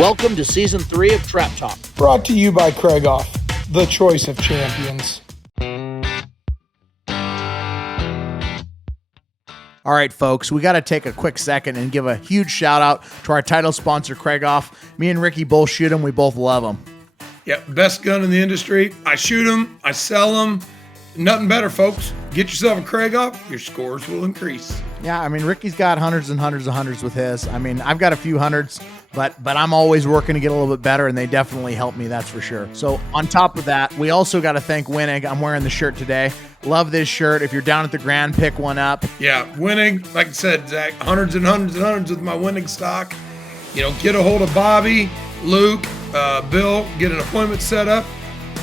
Welcome to Season 3 of Trap Talk. Brought to you by Craigoff, the choice of champions. All right, folks, we got to take a quick second and give a huge shout out to our title sponsor, Craigoff. Me and Ricky both shoot them. We both love them. Yeah, best gun in the industry. I shoot them, I sell them. Nothing better, folks. Get yourself a Craigoff, your scores will increase. Yeah, I mean, Ricky's got hundreds and hundreds and hundreds with his. I mean, I've got a few hundreds, but I'm always working to get a little bit better, and they definitely help me, that's for sure. So on top of that, we also got to thank Winnig. I'm wearing the shirt today. Love this shirt. If you're down at the Grand, pick one up. Yeah, Winnig, like I said, Zach, hundreds and hundreds and hundreds with my Winnig stock. You know, get a hold of Bobby, Luke, Bill, get an appointment set up.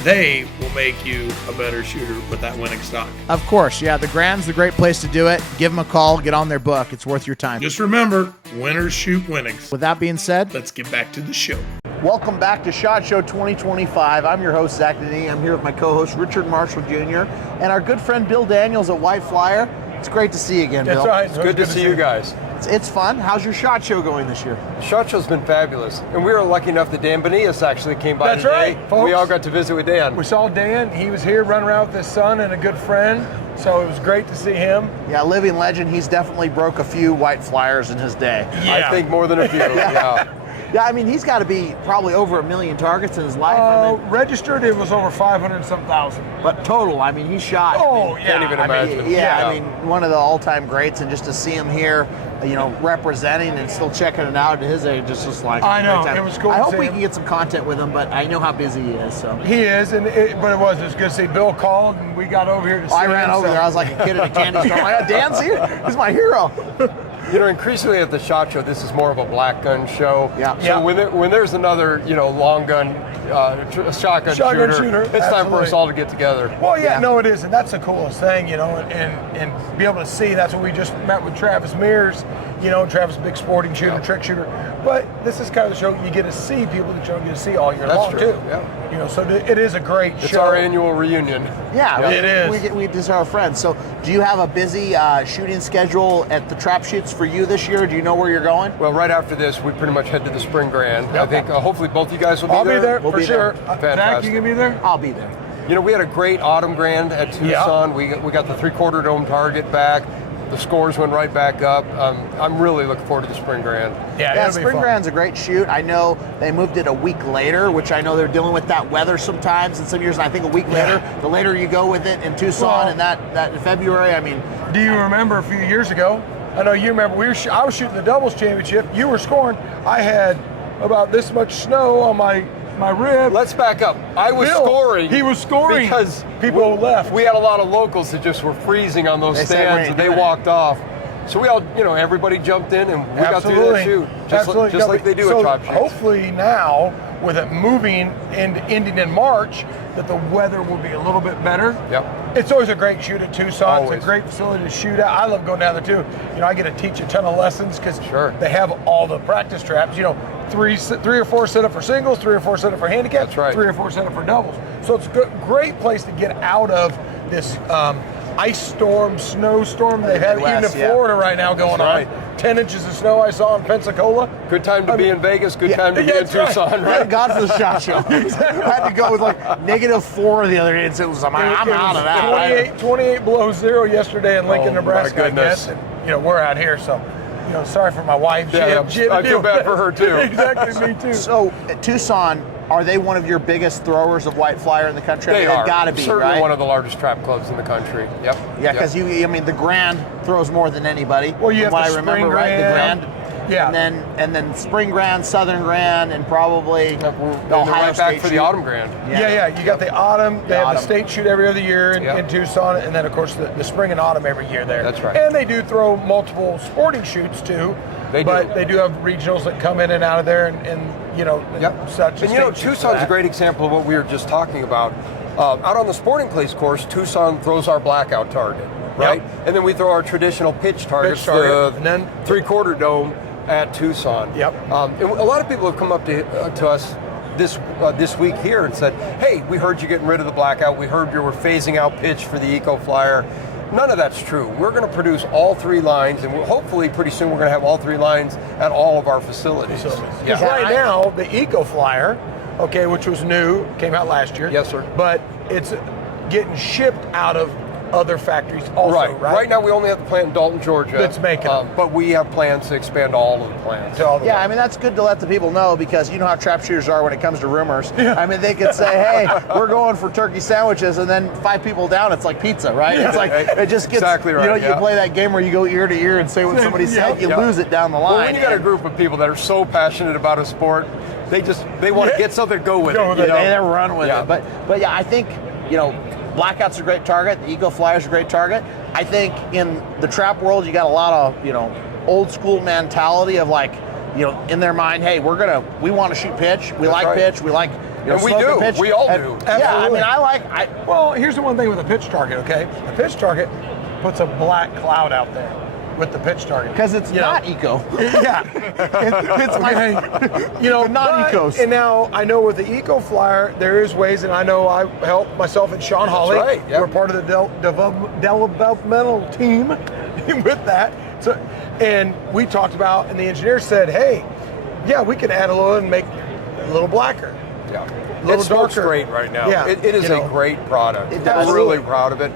They will make you a better shooter with that Winnig stock. Of course, yeah, the Grand's the great place to do it. Give them a call, get on their book. It's worth your time. Just remember, winners shoot Winnigs. With that being said, Let's get back to the show. Welcome back to SHOT Show 2025. I'm your host, Zach Denny. I'm here with my co-host, Richard Marshall Jr., and our good friend, Bill Daniels at White Flyer. It's great to see you again, Bill. That's right. It's good to see you guys. It's fun. How's your SHOT Show going this year? The SHOT Show's been fabulous. And we were lucky enough that Dan Benias actually came by That's today. right, folks. We all got to visit with Dan. We saw Dan. He was here running around with his son and a good friend. So it was great to see him. Yeah, living legend. He's definitely broke a few White Flyers in his day. I think more than a few. Yeah. Yeah, I mean, he's got to be probably over 1 million targets in his life. Registered, it was over 500 and some thousand. But total, I mean, he shot. Oh, yeah. Can't even imagine. I mean, one of the all-time greats, and just to see him here, you know, representing and still checking it out at his age, it's just like I know, a great time. it was cool I to hope see we him. can get some content with him, but I know how busy he is. So He is, but it was good to see. Bill called, and we got over here to see him. I ran over there. I was like a kid at a candy store. I'm like, oh, Dan's here. He's my hero. You know, increasingly at the SHOT Show, this is more of a black gun show. Yeah. So Yeah. when there's another, long gun, shotgun shooter, it's time for us all to get together. Well, Yeah. no, it is, and that's the coolest thing, and be able to see. That's what we just met with Travis Mears. Travis, big sporting shooter, trick shooter. But this is kind of the show you get to see people that you don't get to see all year long, true, too. yeah. So it is a great It's show. our annual reunion. Yeah, it is. We just are friends. So, do you have a busy shooting schedule at the trap shoots for you this year? Do you know where you're going? Well, right after this, we pretty much head to the Spring Grand. I think hopefully both you guys will be I'll there. be there We'll for be sure. there. Zach, Fantastic. you gonna be there? I'll be there. We had a great autumn grand at Tucson. We got the 3/4 dome target back. The scores went right back up. I'm really looking forward to the Spring Grand. Yeah, it'll be Spring fun. Grand's a great shoot. I know they moved it a week later, which I know they're dealing with that weather sometimes in some years. And I think a week later, the later you go with it in Tucson Well- and that in February, I mean, Do you remember a few years ago? I know you remember. I was shooting the doubles championship. You were scoring. I had about this much snow on my rib. Let's back up. I was Bill, scoring. he was scoring because people left. We had a lot of locals that just were freezing on those They said, "We stands, ain't and they doing it." walked off. So we all, everybody jumped in, and we got to do that shoot, just like they do so at Trap Shoots. hopefully now, with it moving and ending in March, that the weather will be a little bit better. Yep. It's always a great shoot at Tucson. Always. It's a great facility to shoot at. I love going down there too. I get to teach a ton of lessons because Sure. they have all the practice traps. Three or four set up for singles, 3 or 4 set up for handicap, That's right. 3 or 4 set up for doubles. So it's a great place to get out of this ice storm, snowstorm they have even in Midwest, yeah. Florida right now going That's right. on. 10 inches of snow I saw in Pensacola. Good time to be in Vegas. Good time to be in that's right. Tucson, thank right? God for the SHOT Show. I had to go with like -4 the other day, and so it was, I'm out of that. 28 below zero yesterday in Lincoln, Oh, my Nebraska, I goodness. guess. And, we're out here, so, sorry for my wife. Yeah, I feel bad for her, too. Exactly, me too. So, at Tucson, are they one of your biggest throwers of White Flyer in the country? They They've are. got to be, Certainly right? one of the largest trap clubs in the country. Yep. Yeah, because the Grand throws more than anybody. Well, you have from what the I remember, Spring right? The Grand. Grand. Yeah. And then Spring Grand, Southern Grand, and probably the They're Ohio right back State for the shoot. autumn grand. Yeah. You got the autumn. They have autumn. the state shoot every other year in Yep. Tucson, and then of course the spring and autumn every year there. That's right. And they do throw multiple sporting shoots too. They do. But they do have regionals that come in and out of there, and Yep. such. And Tucson's a great example of what we were just talking about. Out on the sporting place course, Tucson throws our blackout target, right? Yep. And then we throw our traditional pitch targets, target, the and then 3/4 dome at Tucson. Yep. And a lot of people have come up to us this week here and said, "Hey, we heard you getting rid of the blackout. We heard you were phasing out pitch for the Eco Flyer." None of that's true. We're going to produce all 3 lines, and hopefully pretty soon we're going to have all 3 lines at all of our facilities. Because right now, the Eco Flyer, okay, which was new, came out last year. Yes, sir. But it's getting shipped out of other factories also, right? Right now we only have the plant in Dalton, Georgia. That's making them. But we have plans to expand all of the plants. Yeah, I mean, that's good to let the people know, because you know how trap shooters are when it comes to rumors. Yeah. I mean, they could say, hey, we're going for turkey sandwiches, and then 5 people down, it's like pizza, right? Yeah. It's like, it just gets, exactly right, you play that game where you go ear to ear and say what somebody said, you lose it down the line. Well, when you got a group of people that are so passionate about a sport, they want to get something, go with it. They run with it. But yeah, I think, Blackout's a great target. The Eco Flyer's a great target. I think in the trap world, you got a lot of, old school mentality of like, in their mind, hey, we want to shoot pitch. We like pitch. We like, and we do. Pitch. We all do. Yeah, I mean, well, here's the one thing with a pitch target, okay? A pitch target puts a black cloud out there with the pitch target. Because it's not eco. Yeah. It's my, not ecos. And now I know with the Eco Flyer, there is ways, and I know I help myself and Sean Hawley. Right, yep. We're part of the developmental team with that. So, and we talked about, and the engineer said, hey, yeah, we can add a little and make a little blacker. Yeah. It smokes great right now. Yeah. It is a great product. I'm really proud of it.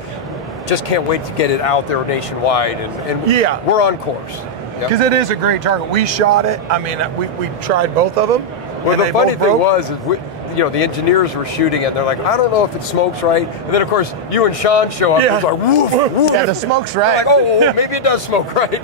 Just can't wait to get it out there nationwide, and we're on course. Because it is a great target. We shot it. I mean, we tried both of them. Well, the funny thing was, the engineers were shooting it, and they're like, I don't know if it smokes right. And then, of course, you and Sean show up, and it's like, woof, woof. Yeah, the smoke's right. Like, oh, maybe it does smoke right.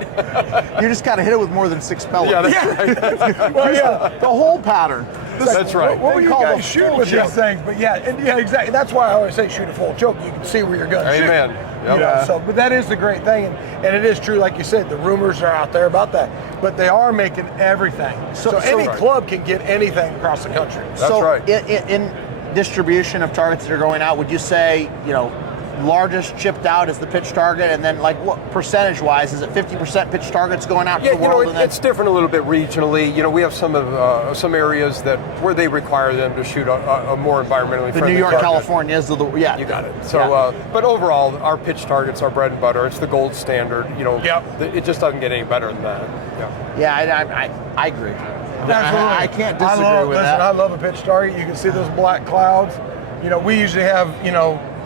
You just got to hit it with more than 6 pellets. Yeah, that's right. Well, the whole pattern. That's right. What were you guys shooting with these things? But exactly. That's why I always say shoot a full choke. You can see where you're going to shoot. Amen. Yep. But that is the great thing, and it is true, like you said, the rumors are out there about that, but they are making everything. So any club can get anything across the country. That's right. In distribution of targets that are going out, would you say, largest chipped out is the pitch target, and then like what percentage-wise, is it 50% pitch targets going out to the world? It's different a little bit regionally. We have some areas where they require them to shoot a more environmentally friendly New York, target. California is you got it. So, but overall, our pitch targets are bread and butter. It's the gold standard. It just doesn't get any better than that. I agree. Absolutely. I can't disagree with that. I love a pitch target. You can see those black clouds. We usually have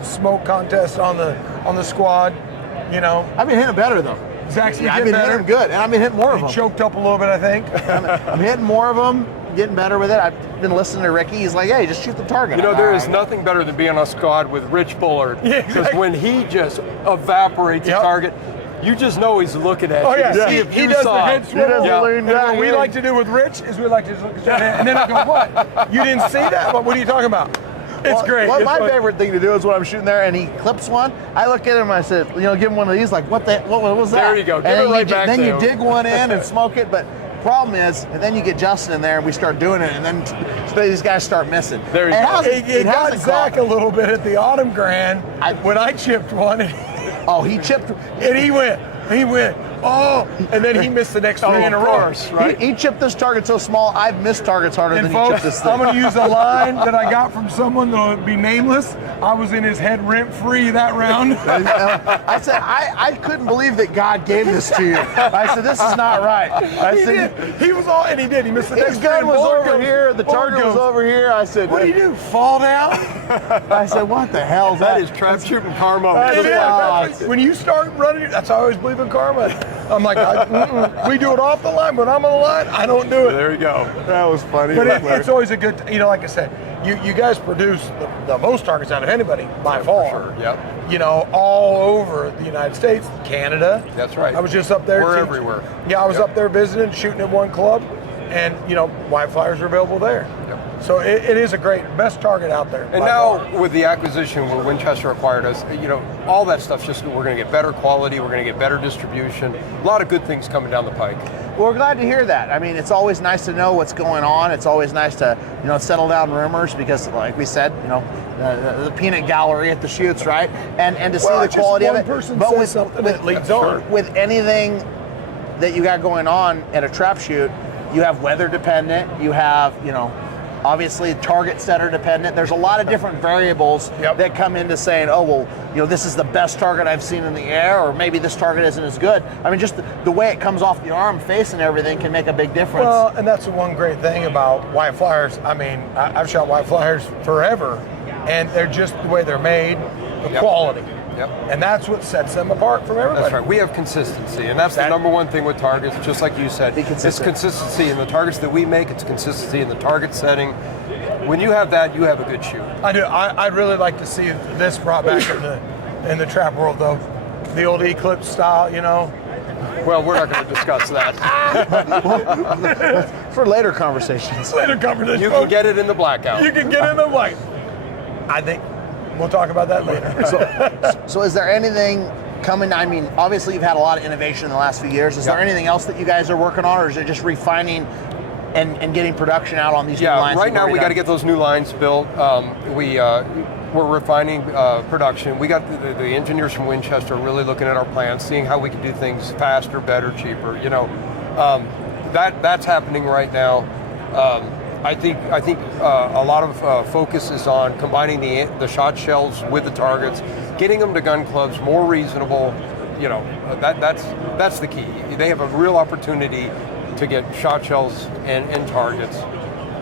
smoke contest on the squad. I've been hitting better though. Zach's I've been hitting good, and I've been hitting more of them. Choked up a little bit, I think. I'm hitting more of them, getting better with it. I've been listening to Ricky. He's like, hey, just shoot the target. There is nothing better than being on a squad with Rich Bullard, because when he just evaporates the target, you just know he's looking at you. Yeah. See if he you does saw the it. head swivel. And what we like to do with Rich is we like to look at that, and then I go, what? You didn't see that? What are you talking about? It's great. My favorite thing to do is when I'm shooting there and he clips one, I look at him and I said, give him one of these, like, what was that? There you go. Then you dig one in and smoke it, but problem is, and then you get Justin in there and we start doing it, and then these guys start missing. There you go. It got Zach a little bit at the Autumn Grand when I chipped one. He chipped. And he went, oh, and then he missed the next 3 in a row. Right? He chipped this target so small, I've missed targets harder than folks, he chipped this thing. I'm going to use a line that I got from someone that will be nameless. I was in his head rent-free that round. I said, I couldn't believe that God gave this to you. I said, this is not right. He was all, and he did. He missed the next his gun was over here, the target was over here. I said, what do you do, fall down? I said, what the hell is that? That is trap shooting karma. When you start running, that's how I always believe in karma. I'm like, we do it off the line, but I'm on the line, I don't do it. There you go. That was funny. But it's always a good, like I said, you guys produce the most targets out of anybody by far. For sure. Yep. All over the United States, Canada. That's right. I was just up there. We're everywhere. Yeah, I was up there visiting, shooting at one club, and white flyers are available there. Yep. So it is a best target out there. And now with the acquisition where Winchester acquired us, all that stuff's just, we're going to get better quality, we're going to get better distribution, a lot of good things coming down the pike. Well, we're glad to hear that. I mean, it's always nice to know what's going on. It's always nice to, settle down rumors because, like we said, the peanut gallery at the shoots, right? And to see the quality of it. But with something that leads on. With anything that you got going on at a trap shoot, you have weather dependent. You have, obviously target setter dependent. There's a lot of different variables that come into saying, oh, well, this is the best target I've seen in the air, or maybe this target isn't as good. I mean, just the way it comes off the arm, face, and everything can make a big difference. Well, and that's the one great thing about white flyers. I mean, I've shot white flyers forever, and they're just the way they're made, the quality. Yep. And that's what sets them apart from everybody. That's right. We have consistency, and that's the number one thing with targets, just like you said. It's consistency in the targets that we make. It's consistency in the target setting. When you have that, you have a good shoot. I do. I'd really like to see this brought back in the trap world, though. The old Eclipse style, Well, we're not going to discuss that. For later conversations. Later conversations. You can get it in the blackout. You can get in the white. I think we'll talk about that later. So is there anything coming? I mean, obviously you've had a lot of innovation in the last few years. Is there anything else that you guys are working on, or is it just refining and getting production out on these new lines? Right now we got to get those new lines built. We're refining production. We got the engineers from Winchester really looking at our plans, seeing how we can do things faster, better, cheaper. That's happening right now. I think a lot of focus is on combining the shot shells with the targets, getting them to gun clubs more reasonable. That's the key. They have a real opportunity to get shot shells and targets,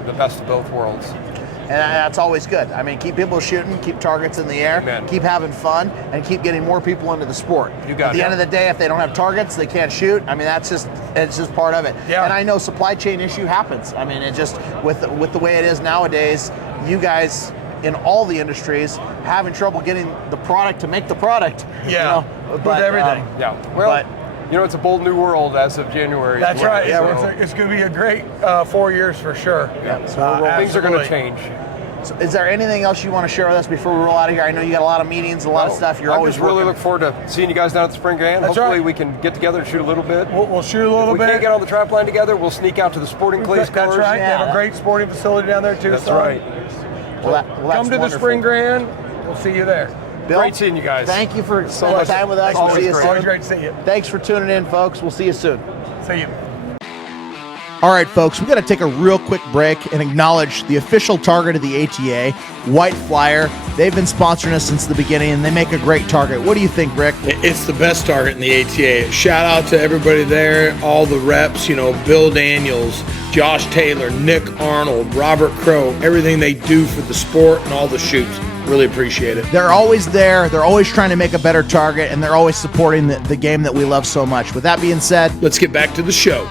the best of both worlds. And that's always good. I mean, keep people shooting, keep targets in the air, keep having fun, and keep getting more people into the sport. You got At the end of the day, if they don't have targets, they can't shoot. I mean, it's just part of it. Yeah. And I know supply chain issue happens. I mean, it just with the way it is nowadays, you guys in all the industries having trouble getting the product to make the product. Yeah. With everything. Well, it's a bold new world as of January. That's right. So It's going to be a great 4 years for sure. Yeah. So things are going to change. So is there anything else you want to share with us before we roll out of here? I know you got a lot of meetings, a lot of stuff. You're always really look forward to seeing you guys down at the Spring Grand. That's Hopefully right. we can get together and shoot a little bit. We'll shoot a little if bit. we can't get on the trap line together, we'll sneak out to the sporting clays course. That's right. They have a great sporting facility down there too. That's right. Come to the Spring Grand. We'll see you there. Bill, great seeing you guys. Thank you for spending time with us. We'll see you soon. Always great to see you. Thanks for tuning in, folks. We'll see you soon. See you. All right, folks, we got to take a real quick break and acknowledge the official target of the ATA, White Flyer. They've been sponsoring us since the beginning, and they make a great target. What do you think, Rick? It's the best target in the ATA. Shout out to everybody there, all the reps, Bill Daniels, Josh Taylor, Nick Arnold, Robert Crow, everything they do for the sport and all the shoots. Really appreciate it. They're always there. They're always trying to make a better target, and they're always supporting the game that we love so much. With that being said, let's get back to the show.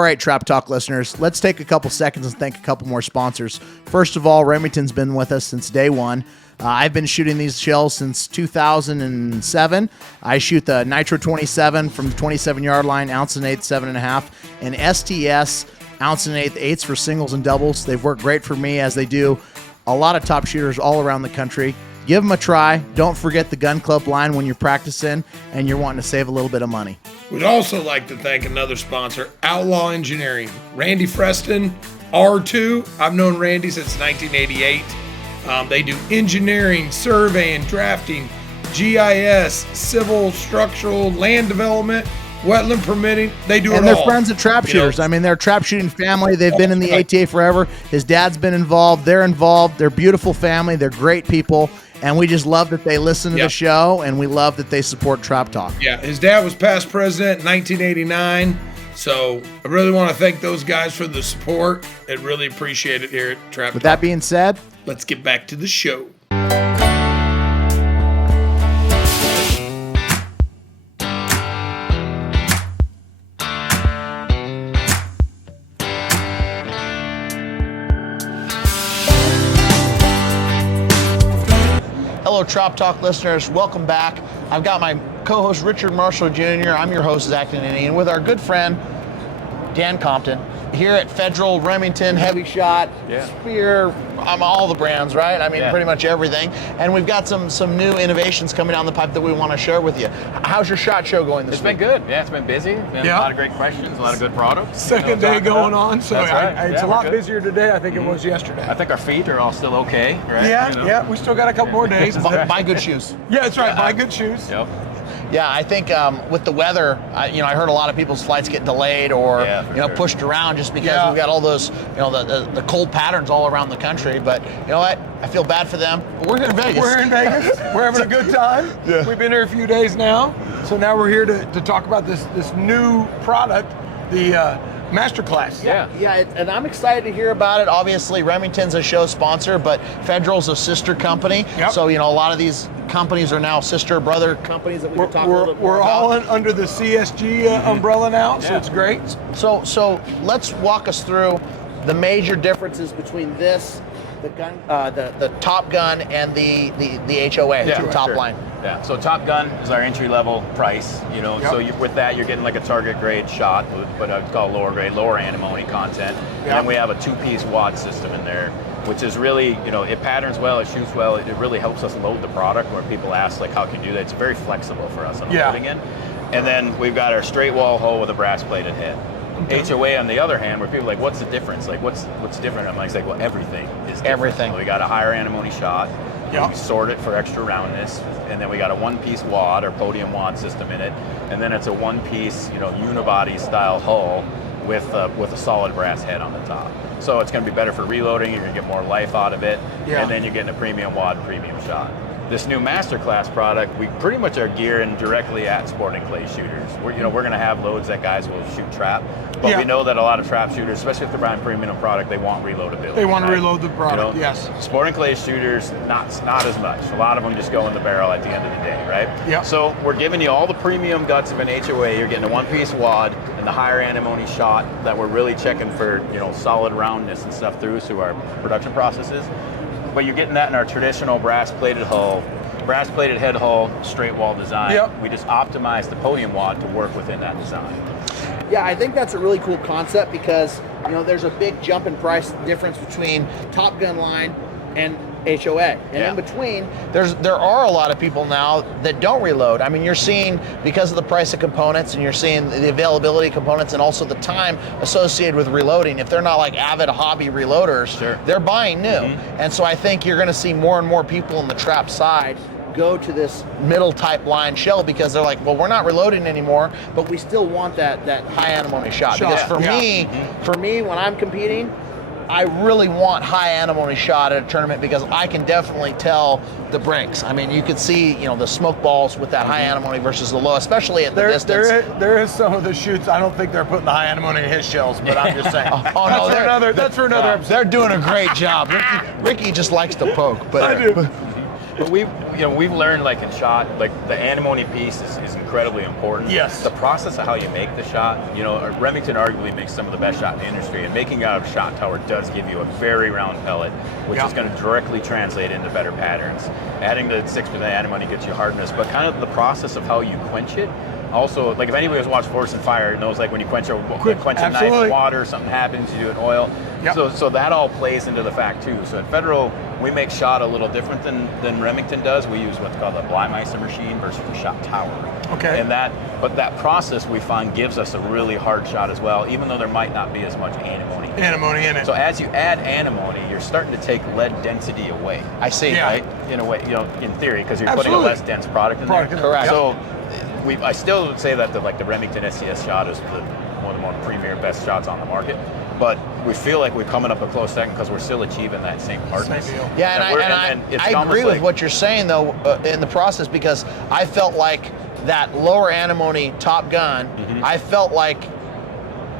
all right, Trap Talk listeners, let's take a couple seconds and thank a couple more sponsors. First of all, Remington's been with us since day one. I've been shooting these shells since 2007. I shoot the Nitro 27 from the 27-yard line, ounce and eighth, 7.5, and STS ounce and eighth eighths for singles and doubles. They've worked great for me, as they do a lot of top shooters all around the country. Give them a try. Don't forget the gun club line when you're practicing and you're wanting to save a little bit of money. We'd also like to thank another sponsor, Outlaw Engineering. Randy Freston, R2. I've known Randy since 1988. They do engineering, surveying, drafting, GIS, civil, structural, land development, wetland permitting. They do it all. And they're friends of trap shooters. I mean, they're a trap shooting family. They've been in the ATA forever. His dad's been involved. They're involved. They're a beautiful family. They're great people. And we just love that they listen to the show, and we love that they support Trap Talk. Yeah, his dad was past president in 1989. So I really want to thank those guys for the support. I really appreciate it here at Trap Talk. With that being said, let's get back to the show. Hello, Trop Talk listeners. Welcome back. I've got my co-host Richard Marshall Jr. I'm your host, Zach Nannini, and with our good friend Dan Compton. here at Federal, Remington, Hevi-Shot, Spear, all the brands, right? I mean, pretty much everything. And we've got some new innovations coming down the pipe that we want to share with you. How's your SHOT Show going this week? It's been good. Yeah, it's been busy. Been a lot of great questions, a lot of good products. Second day going on, so That's right. it's a Yeah, lot we're good. busier today, I think it was yesterday. I think our feet are all still okay, right? Yeah, we still got a couple more days. Buy good shoes. Yeah, that's right, buy good shoes. Yep. Yeah, I think with the weather, I heard a lot of people's flights get delayed or pushed around just because we've got all those the cold patterns all around the country. But you know what? I feel bad for them. But we're here in Vegas. We're in Vegas. We're having a good time. Yeah. We've been here a few days now, so now we're here to talk about this new product, the Masterclass. Yeah, and I'm excited to hear about it. Obviously, Remington's a show sponsor, but Federal's a sister company. Yep. So, a lot of these companies are now sister, brother companies that we can talk a little bit more We're about. all under the CSG umbrella now, so it's great. So let's walk us through the major differences between this, the gun, the Top Gun, and the HOA, the top line. Yeah, so Top Gun is our entry-level price, so with that you're getting like a target grade shot, but I'd call lower grade, lower antimony content. And then we have a 2-piece wad system in there, which is really, it patterns well, it shoots well, it really helps us load the product where people ask like, how can you do that? It's very flexible for us on the loading end. And then we've got our straight wall hull with a brass plated head. HOA on the other hand, where people are like, what's the difference? Like, what's different? I'm like, well, everything is different. Everything. We got a higher antimony shot. We sort it for extra roundness, and then we got a 1-piece wad or podium wad system in it, and then it's a 1-piece, unibody style hull with a solid brass head on the top. So it's going to be better for reloading. You're going to get more life out of it, and then you're getting a premium wad, premium shot. This new Masterclass product, we pretty much are gearing directly at sporting clay shooters. We're going to have loads that guys will shoot trap, but we know that a lot of trap shooters, especially if they're buying premium product, they want reloadability. They want to reload the product, yes. Sporting clay shooters, not as much. A lot of them just go in the barrel at the end of the day, right? Yep. So we're giving you all the premium guts of an HOA. You're getting a 1-piece wad and the higher antimony shot that we're really checking for, solid roundness and stuff through our production processes. But you're getting that in our traditional brass-plated hull, brass-plated head hull, straight wall design. We just optimize the podium wad to work within that design. Yeah, I think that's a really cool concept because there's a big jump in price difference between Top Gun line and HOA, and in between there are a lot of people now that don't reload. I mean, you're seeing, because of the price of components, and you're seeing the availability of components and also the time associated with reloading. If they're not like avid hobby reloaders, they're buying new. And so I think you're going to see more and more people in the trap side go to this middle type line shell because they're like, well, we're not reloading anymore, but we still want that high antimony shot. Because for me, when I'm competing, I really want high antimony shot at a tournament because I can definitely tell the breaks. I mean, you could see, the smoke balls with that high antimony versus the low, especially at the distance. There is some of the shoots, I don't think they're putting the high antimony in his shells, but I'm just saying. That's for another episode. They're doing a great job. Ricky just likes to poke. But I do. But we've learned, like in shot, like the antimony piece is incredibly important. Yes. The process of how you make the shot, Remington arguably makes some of the best shot in the industry, and making out of shot tower does give you a very round pellet, which is going to directly translate into better patterns. Adding the 6% antimony gets you hardness, but kind of the process of how you quench it. Also, like if anybody who's watched Force and Fire knows, like when you quench a knife in water, something happens, you do it in oil. So that all plays into the fact too. So at Federal, we make shot a little different than Remington does. We use what's called a Bleimeister machine versus a shot tower. Okay. But that process we find gives us a really hard shot as well, even though there might not be as much antimony. Antimony in it. So as you add antimony, you're starting to take lead density away. I see. Right? In a way, in theory, because you're putting a less dense product in there. Correct. So I still would say that the Remington SCS shot is one of the more premier best shots on the market, but we feel like we're coming up a close second because we're still achieving that same hardness. Yeah, and I agree with what you're saying though in the process, because I felt like that lower antimony Top Gun, I felt like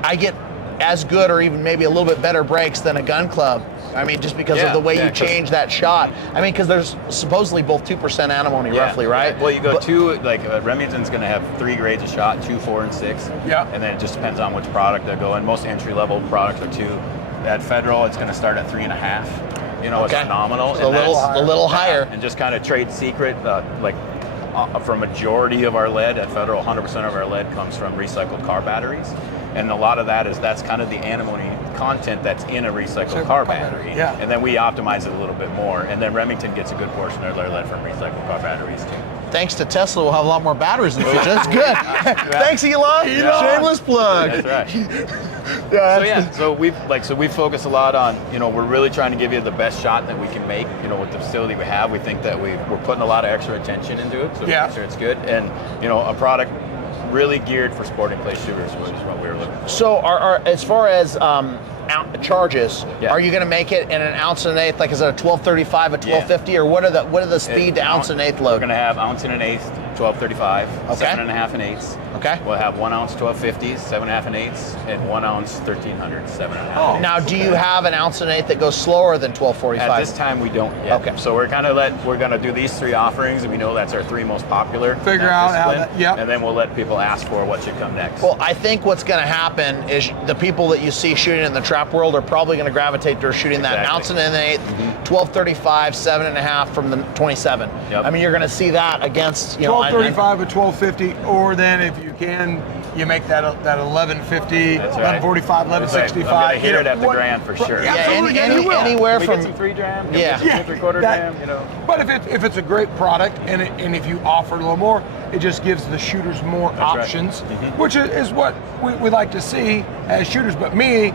I get as good or even maybe a little bit better breaks than a gun club. I mean, just because of the way you change that shot. I mean, because there's supposedly both 2% antimony roughly, right? Well, you go Remington's going to have 3 grades of shot, 2, 4, and 6. And then it just depends on which product they go in. Most entry-level products are 2. At Federal, it's going to start at 3.5. It's phenomenal. So a little higher. And just kind of trade secret, for a majority of our lead at Federal, 100% of our lead comes from recycled car batteries. And a lot of that's kind of the antimony content that's in a recycled car battery. Yeah. And then we optimize it a little bit more. And then Remington gets a good portion of their lead from recycled car batteries too. Thanks to Tesla, we'll have a lot more batteries in the future. That's good. Thanks, Elon. Shameless plug. That's right. So we focus a lot on, we're really trying to give you the best shot that we can make, with the facility we have. We think that we're putting a lot of extra attention into it, so make sure it's good. And, a product really geared for sporting clay shooters was what we were looking for. So as far as charges, Yeah. are you going to make it in an ounce and an eighth? Like, is it a 1235, a 1250, or what are the speed to ounce and eighth We're load? going to have ounce and an eighth, 1235, Okay. 7.5 and eighths. Okay. We'll have 1 ounce 1250s, 7.5 and eighths, and 1 ounce 1300, 7.5. Now, do you have an ounce and an eighth that goes slower than 1245? At this time, we don't yet. Okay. So we're going to do these 3 offerings, and we know that's our 3 most popular. Figure out how that- And then we'll let people ask for what should come next. Well, I think what's going to happen is the people that you see shooting in the trap world are probably going to gravitate towards shooting that Exactly. ounce and an eighth, 1235, 7.5 from the 27. Yep. I mean, you're going to see that against 1235 or 1250, or then if you can, you make that 1150, That's right. 1145, That's right. 1165. I'm gonna hit it at the what- grand for sure. Yeah, Yeah, absolutely, you will. anywhere Can we from get some 3 gram? Can we Yeah. get some Yeah, 3/4 that- gram? But if it's a great product and if you offer a little more, it just gives the shooters more That's right. options, Mhm. which is what we like to see as shooters. But me,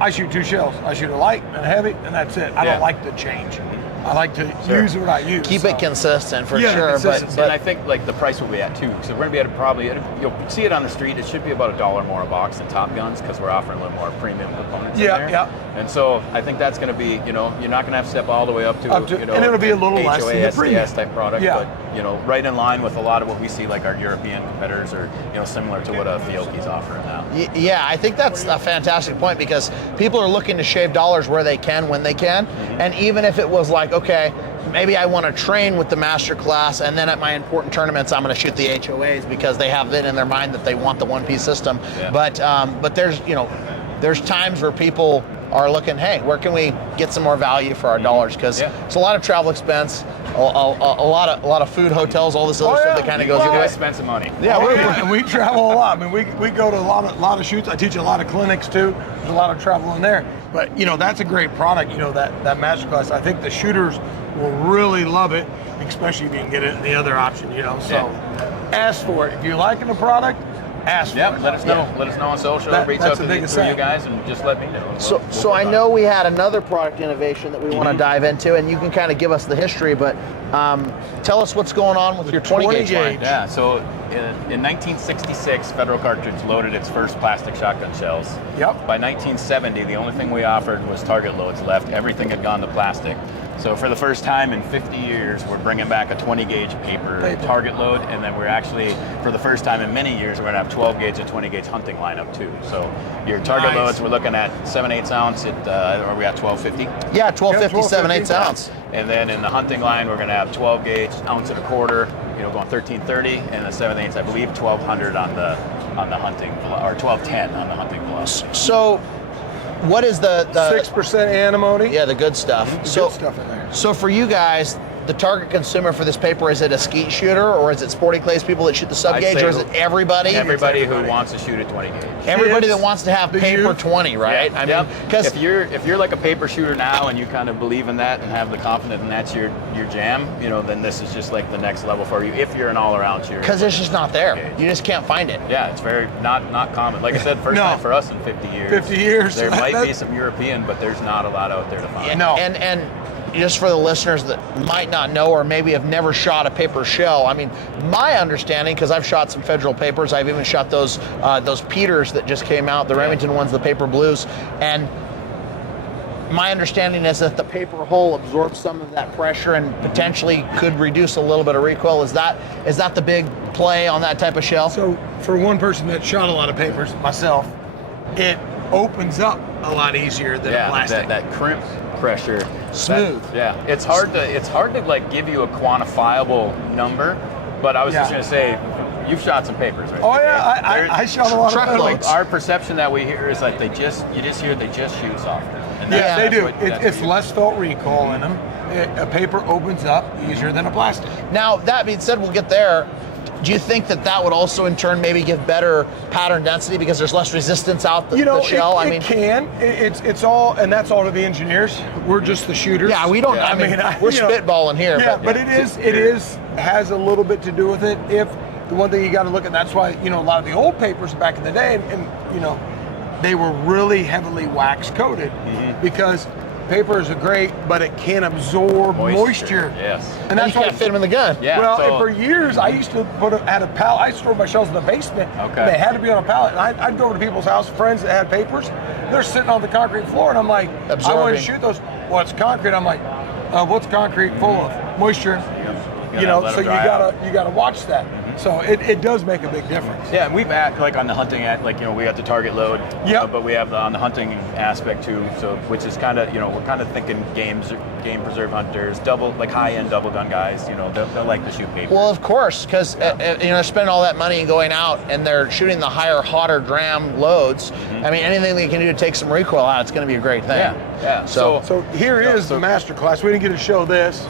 I shoot 2 shells. I shoot a light and a heavy, and that's it. I Yeah. don't like to change. I like to Sure. use what I use. keep it consistent for Yeah, sure. consistency. And I think like the price will be at 2. So we're gonna be at you'll see it on the street. It should be about $1 more a box than Top Guns because we're offering a little more premium components in Yeah, there. yeah. And so I think that's gonna be, you're not gonna have to step all the way up to and it'll be a little less than the HOA, premium. SDS type product, Yeah. but right in line with a lot of what we see like our European competitors or similar to what a Fiocchi's offering now. Yeah, I think that's a fantastic point because people are looking to shave dollars where they can, when they can. And even if it was like, okay, maybe I want to train with the master class and then at my important tournaments I'm going to shoot the HOAs because they have it in their mind that they want the one-piece system. Yeah. But there's times where people are looking, hey, where can we get some more value for our dollars? Because it's a lot of travel expense, a lot of food, hotels, all this other stuff that kind of goes You into guys it. spend some money. Yeah, And we travel a lot. I mean, we go to a lot of shoots. I teach a lot of clinics too. There's a lot of travel in there. But that's a great product. That masterclass. I think the shooters will really love it, especially if you can get it in the other option. So ask for it. If you're liking the product, ask for Yep, it. let us know. Let us know on social. Reach that's out the to biggest you thing. guys and just let me know. So I know we had another product innovation that we want to dive into, and you can kind of give us the history, but tell us what's going on with your 20 gauge line. Yeah, so in 1966, Federal Cartridge loaded its first plastic shotgun shells. Yep. By 1970, the only thing we offered was target loads left. Everything had gone to plastic. So for the first time in 50 years, we're bringing back a 20 gauge paper target load, and then we're actually, for the first time in many years, we're gonna have 12 gauge and 20 gauge hunting lineup too. So your target loads, we're looking at 7/8 ounce at, are we at 1250? Yeah, 1250, 7/8 ounce. And then in the hunting line, we're gonna have 12 gauge, ounce and a quarter, going 1330, and the 7/8, I believe 1200 on the hunting, or 1210 on the hunting plus. So what is the 6% antimony. yeah, the good stuff. Good stuff in there. So for you guys, the target consumer for this paper, is it a skeet shooter or is it sporting clays people that shoot the sub I'd gauge say or is it everybody? Everybody who wants to shoot a 20 gauge. Everybody Kids, that wants to have the paper youth. 20, right? Yeah, I mean, yep. because if you're like a paper shooter now and you kind of believe in that and have the confidence and that's your jam, then this is just like the next level for you. If you're an all-around shooter, it's just not there. You just can't find it. yeah, it's very not common. Like I said, first No. time for us in 50 years. 50 years. There might be some European, but there's not a lot out there to find. No. And just for the listeners that might not know or maybe have never shot a paper shell, I mean, my understanding, because I've shot some federal papers, I've even shot those Peters that just came out, the Remington ones, the paper blues, and my understanding is that the paper hull absorbs some of that pressure and potentially could reduce a little bit of recoil. Is that the big play on that type of shell? So for one person that shot a lot of papers, myself, it opens up a lot easier than a plastic. that crimp pressure. Smooth. It's hard to like give you a quantifiable number, but I was just gonna say, you've shot some papers, right? Oh yeah, I shot a lot of Truckloads. papers. Our perception that we hear is like you just hear they just shoot softer. And Yeah, they that's do. what- that's It's what you- less felt recoil in them. a paper opens up easier than a plastic. Now, that being said, we'll get there. Do you think that would also in turn maybe give better pattern density because there's less resistance out the shell? It can. It's all, and that's all to the engineers. We're just the shooters. Yeah, we don't. I mean, we're spitballing here. Yeah, but it has a little bit to do with it. If the one thing you got to look at, that's why a lot of the old papers back in the day, and they were really heavily wax coated because papers are great, but it can absorb moisture. Yes. And that's you why can't fit them in the gun. Yeah. Well, so- and for years I used to put at a pallet. I stored my shells in the basement. Okay. They had to be on a pallet. And I'd go over to people's house, friends that had papers. They're sitting on the concrete floor, and I'm like, I want Absorbing. to shoot those. Well, it's concrete. I'm like, what's concrete full of? Moisture. let So it dry out. you gotta watch that. So it does make a big difference. Yeah, and we've like on the hunting we got the target load. Yep. But we have on the hunting aspect too. So which is kind of we're kind of thinking game preserve hunters, high end double gun guys. They'll like to shoot paper. Well, of course, because they're spending all that money and going out and they're shooting the higher, hotter dram loads. I mean, anything they can do to take some recoil out, it's going to be a great thing. Yeah. So Here is the master class. We didn't get to show this.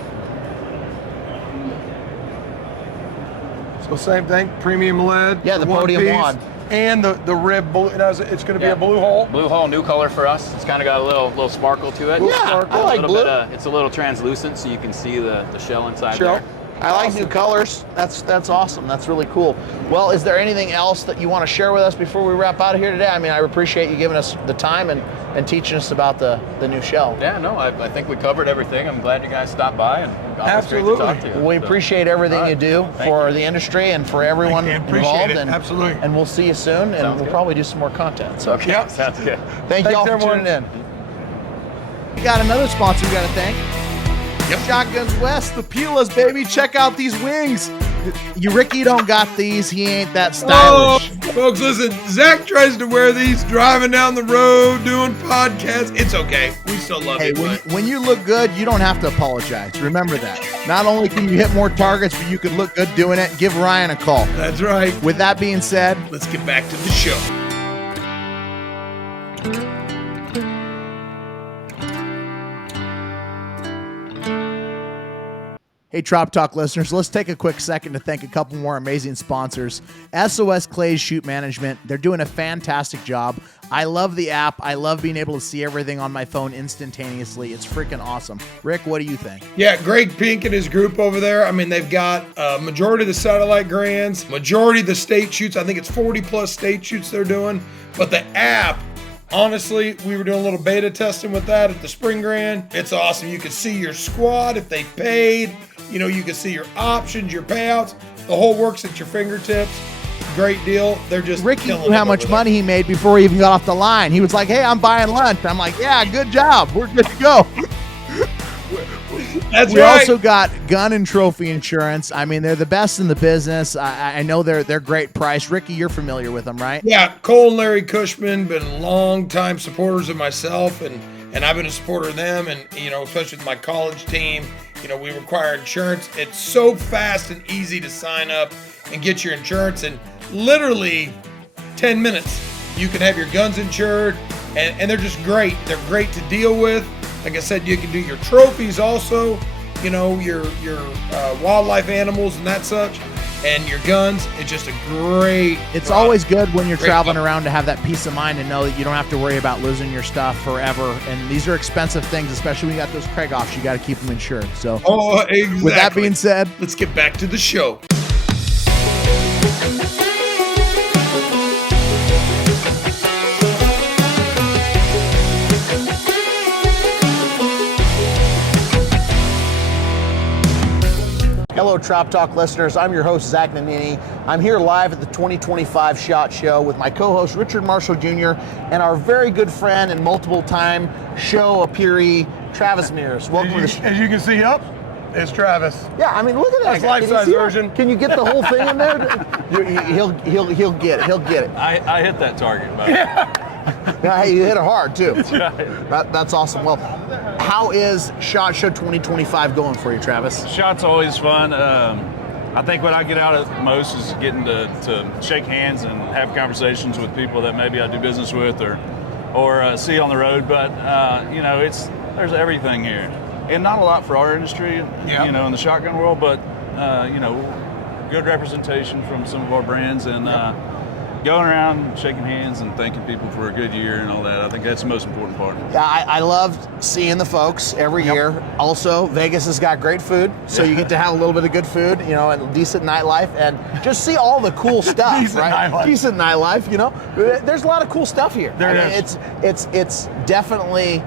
So same thing, premium lead. Yeah, the one podium piece, wad. and the rib blue. It's going to be a blue hole. Blue hole, new color for us. It's kind of got a little sparkle to it. Yeah, I like blue. It's a little translucent, so you can see the shell inside Shell. there. I like new colors. That's awesome. That's really cool. Well, is there anything else that you want to share with us before we wrap out of here today? I mean, I appreciate you giving us the time and teaching us about the new shell. Yeah, no, I think we covered everything. I'm glad you guys stopped by and always great to Absolutely. talk to you. We So, appreciate everything all right. you do Thank for you. the industry and for everyone Thank you. Appreciate involved. it. And, Absolutely. And we'll see you soon, and Sounds we'll good. probably do some more content. So, Okay, Yep. sounds good. thank you all Thanks, for everyone. tuning in. We got another sponsor we got to thank. Shotguns West, the Pilas, baby. Check out these wings. Ricky don't got these. He ain't that stylish. Folks, listen, Zach tries to wear these driving down the road, doing podcasts. It's okay. We still love Hey, you, but when you look good, you don't have to apologize. Remember that. Not only can you hit more targets, but you can look good doing it. Give Ryan a call. that's right. With that being said, Let's get back to the show. hey, Trop Talk listeners, let's take a quick second to thank a couple more amazing sponsors. SOS Clay's Shoot Management. They're doing a fantastic job. I love the app. I love being able to see everything on my phone instantaneously. It's freaking awesome. Rick, what do you think? Yeah, Greg Pink and his group over there. I mean, they've got majority of the satellite grands, majority of the state shoots. I think it's 40 plus state shoots they're doing. But the app, honestly, we were doing a little beta testing with that at the Spring Grand. It's awesome. You can see your squad if they paid. You can see your options, your payouts. The whole works at your fingertips. Great deal. They're just Ricky killing knew how it much over there. money he made before he even got off the line. He was like, hey, I'm buying lunch. I'm like, yeah, good job. We're good to go. That's We right. also got gun and trophy insurance. I mean, they're the best in the business. I know they're great price. Ricky, you're familiar with them, right? Yeah, Cole and Larry Cushman been long-time supporters of myself, and I've been a supporter of them, and especially with my college team. We require insurance. It's so fast and easy to sign up and get your insurance in literally 10 minutes. You can have your guns insured, and they're just great. They're great to deal with. Like I said, you can do your trophies also, your wildlife animals and that such, and your guns. It's just a great It's product. always good when you're Great traveling product. around to have that peace of mind and know that you don't have to worry about losing your stuff forever. And these are expensive things, especially when you got those Craig offs. You got to keep them insured. So, Oh, exactly. with that being said, let's get back to the show. Hello, Trop Talk listeners. I'm your host, Zach Nannini. I'm here live at the 2025 SHOT Show with my co-host, Richard Marshall Jr., and our very good friend and multiple-time show appearee, Travis Mears. Welcome to the show. As you can see up, it's Travis. Yeah, I mean, look at that. That's guy. Can you life-size see that? version. Can you get the whole thing in there? He'll get it. He'll get it. I hit that target, but Yeah, hey, you hit it hard, too. That's awesome. Well, how is SHOT Show 2025 going for you, Travis? shot's always fun. I think what I get out of most is getting to shake hands and have conversations with people that maybe I do business with or see on the road. But there's everything here. and not a lot for our industry, Yeah. you know, in the shotgun world, but you know, good representation from some of our brands, and going around shaking hands and thanking people for a good year and all that. I think that's the most important part. Yeah, I love seeing the folks every year. Also, Vegas has got great food, so you get to have a little bit of good food, you know, and decent nightlife, and just see all the cool stuff, Decent right? nightlife. Decent nightlife, you know. There's a lot of cool stuff here. There I mean, is. It's definitely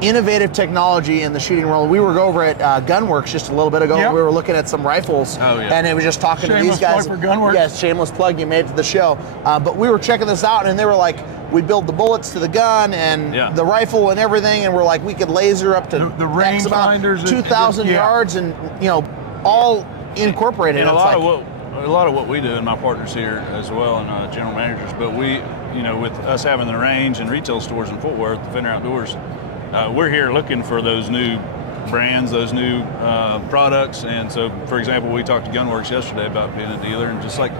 innovative technology in the shooting world. We were over at Gunworks just a little bit ago. Yep. We were looking at some rifles, Oh, yeah. and it was just talking to Shameless these guys. plug for Gunworks. Yes, shameless plug you made to the show. But we were checking this out, and they were like, we build the bullets to the gun and Yeah. the rifle and everything, and we're like, we could laser up to The X amount, rangefinders, 2,000 yeah. yards, and you know, all incorporated. And a It's lot like, of what we do, and my partners here as well, and general managers. But we, you know, with us having the range and retail stores in Fort Worth, Defender Outdoors, we're here looking for those new brands, those new products. And so, for example, we talked to Gunworks yesterday about being a dealer, and just like,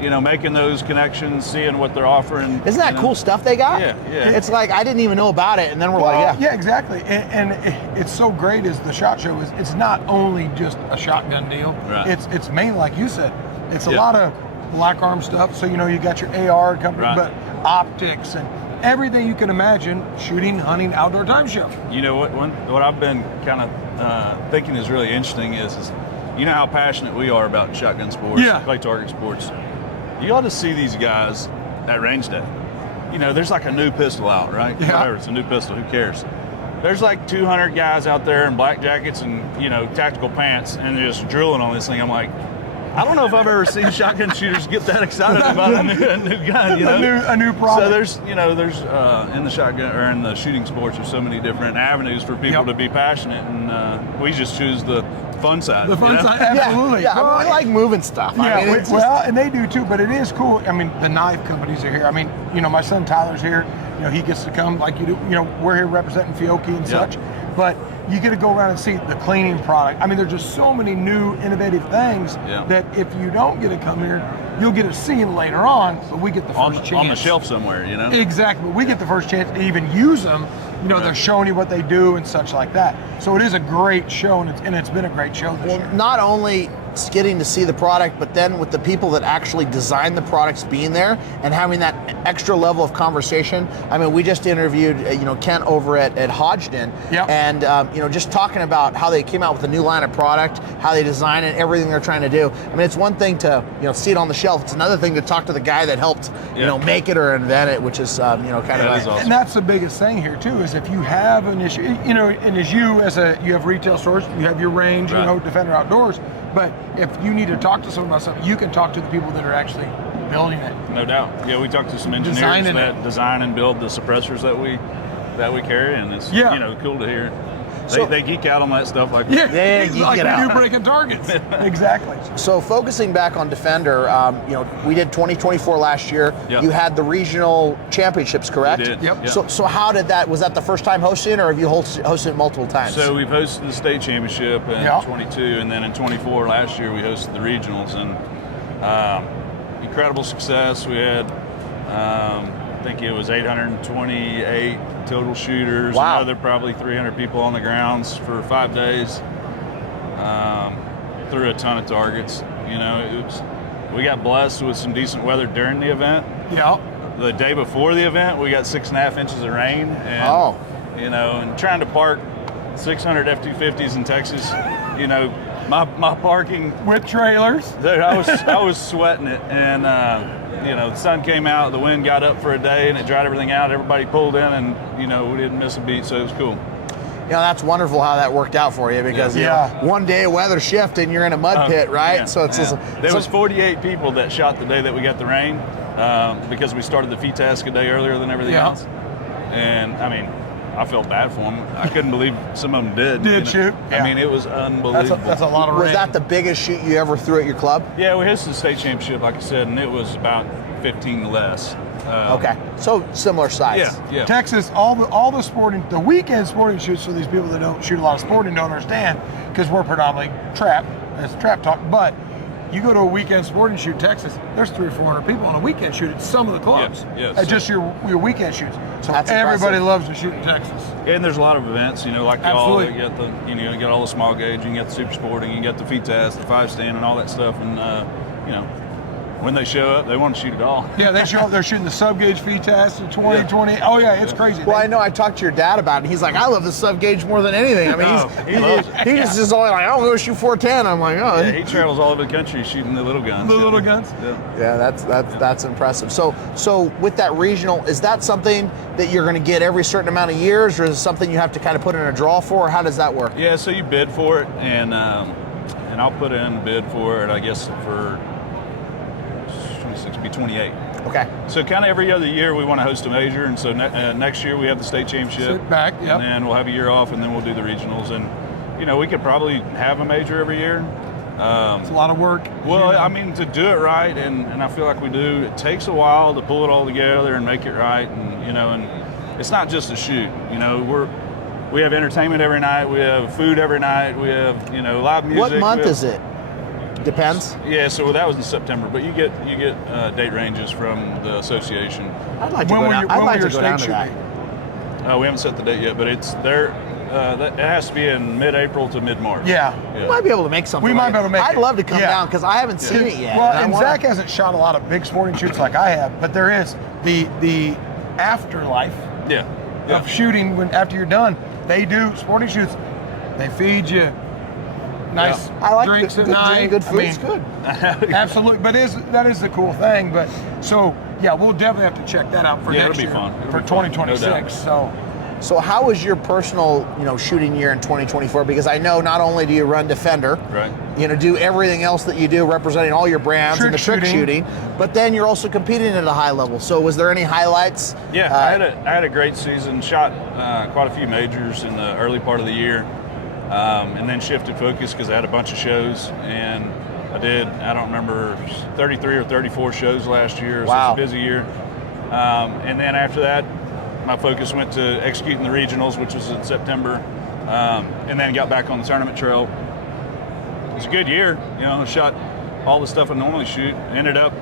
you know, making those connections, seeing what they're offering. isn't that you know. cool stuff they got? Yeah, yeah. It's like I didn't even know about it, and then we're like, Well, yeah. yeah, exactly. And it's so great is the SHOT Show is it's not only just a shotgun deal. Right. It's mainly like you said. It's a Yeah. lot of black arm stuff. So you know you got your AR company, Right. but optics and everything you can imagine, shooting, hunting, outdoor time show. You know what I've been kind of thinking is really interesting is you know how passionate we are about shotgun sports, Yeah. clay target sports. You ought to see these guys at range day. You know, there's like a new pistol out, right? Yeah. Whatever, it's a new pistol. Who cares? There's like 200 guys out there in black jackets and, you know, tactical pants, and they're just drilling on this thing. I'm like, I don't know if I've ever seen shotgun shooters get that excited about a new gun. You know? A new product. So there's in the shotgun or in the shooting sports, there's so many different avenues for people Yep. to be passionate, and we just choose the fun side. The fun you know? side, Yeah, absolutely. yeah, Well, I mean, we like moving stuff. Yeah, I mean, it's just- well, and they do too, but it is cool. I mean, the knife companies are here. I mean, you know, my son Tyler's here. You know, he gets to come like you do. You know, we're here representing Fiocchi and Yeah. such. But you get to go around and see the cleaning product. I mean, there's just so many new innovative things Yeah. that if you don't get to come here, you'll get to see them later on. But we get the first chance on the shelf somewhere, you know. Exactly. But we get the first chance to even use them. You know, they're showing you what they do and such like that. So it is a great show, and it's been a great show this Well, year. not only getting to see the product, but then with the people that actually design the products being there and having that extra level of conversation. I mean, we just interviewed, Kent over at Hodgdon, Yep. and just talking about how they came out with a new line of product, how they design it, everything they're trying to do. I mean, it's one thing to see it on the shelf. It's another thing to talk to the guy that helped make it or invent it, which is kind of That is awesome. And that's the biggest thing here too, is if you have an issue, and as you have retail stores, you have your range, Right. Defender Outdoors, but if you need to talk to someone about something, you can talk to the people that are actually building it. No doubt. Yeah, we talked to some engineers Designing that it. design and build the suppressors that we carry, and it's cool to hear. They geek out on that stuff like Yeah, it's you like get we out. do breaking targets. Exactly. So focusing back on Defender, we did 2024 last year. Yeah. You had the regional championships, correct? We did, Yep. yeah. So how did that? Was that the first time hosting, or have you hosted it multiple times? So we've hosted the state championship in Yeah. 22, and then in 24 last year we hosted the regionals, and incredible success. We had, I think it was 828 total shooters. Wow. Another probably 300 people on the grounds for 5 days. Threw a ton of targets. We got blessed with some decent weather during the event. Yeah. The day before the event, we got 6.5 inches of rain, and Oh. and trying to park 600 F-250s in Texas, my parking, With trailers. dude, I was sweating it, and the sun came out, the wind got up for a day, and it dried everything out. Everybody pulled in, and we didn't miss a beat, so it was cool. That's wonderful how that worked out for you, because Yeah. one day of weather shift and you're in a mud pit, right? Yeah, So it's yeah. just, There was 48 people that shot the day that we got the rain, because we started the feed task a day earlier than everything Yeah. else. And I felt bad for them. I couldn't believe some of them did. shoot. I Yeah. mean, it was unbelievable. That's a lot of was rain. that the biggest shoot you ever threw at your club? Yeah, we hosted the state championship, like I said, and it was about 15 less. Okay, so similar size. Yeah. Texas, all the weekend sporting shoots for these people that don't shoot a lot of sporting don't understand, because we're predominantly trap, that's trap talk, but you go to a weekend sporting shoot, Texas, there's 300 or 400 people on a weekend shoot at some of the clubs. Yes. At just your weekend shoots. So That's everybody impressive. loves to shoot in Texas. And there's a lot of events, like y'all. Absolutely. You got you got all the small gauge, you got the super sporting, you got the feet test, the 5 stand, and all that stuff. And when they show up, they want to shoot it all. Yeah, they show up, they're shooting the sub gauge feed test, the 20, Yeah. 20. Oh yeah, it's crazy. Well, I know I talked to your dad about it. He's like, I love the sub gauge more than anything. I mean, He loves it. he just is only like, I'm going to shoot 410. I'm like, oh. Yeah, he travels all over the country shooting the little guns. The little guns? Yeah. Yeah, that's impressive. So with that regional, is that something that you're going to get every certain amount of years, or is it something you have to kind of put in a draw for? Or how does that work? Yeah, so you bid for it, and I'll put in a bid for it, I guess, for 26, be 28. Okay. So kind of every other year we want to host a major, and so next year we have the state championship. Sit back, yep. And then we'll have a year off, and then we'll do the regionals. And, we could probably have a major every year. It's a lot of work. Well, I mean, to do it right, and I feel like we do, it takes a while to pull it all together and make it right. And it's not just a shoot. We have entertainment every night. We have food every night. We have, live music. What month is it? Depends. Yeah, so that was in September, but you get date ranges from the association. I'd like to When go were down, you- I'd when like were to your go down to state that. We haven't set the date yet, but it's there. It has to be in mid-April to mid-March. Yeah. We might be able to make something. We might like be able to make I'd it. love to come Yeah. down because I haven't seen it yet. Well, I and wanna- Zach hasn't shot a lot of big sporting shoots like I have, but there is the afterlife Yeah. of shooting after you're done. They do sporting shoots. They feed you nice I like drinks good at night. drink, good I food's mean, good. Absolutely, but that is the cool thing. But so yeah, we'll definitely have to check that out for Yeah, next it'll be year, fun. It'll for be fun, no 2026. doubt. So how was your personal, shooting year in 2024? Because I know not only do you run Defender, Right. Do everything else that you do representing all your brands and the Trick trick shooting. shooting, but then you're also competing at a high level. So was there any highlights? Yeah, I had a great season. Shot quite a few majors in the early part of the year, and then shifted focus because I had a bunch of shows, and I don't remember, 33 or 34 shows last year. So Wow. it's a busy year. And then after that, my focus went to executing the regionals, which was in September, and then got back on the tournament trail. It was a good year. I shot all the stuff I normally shoot. Ended up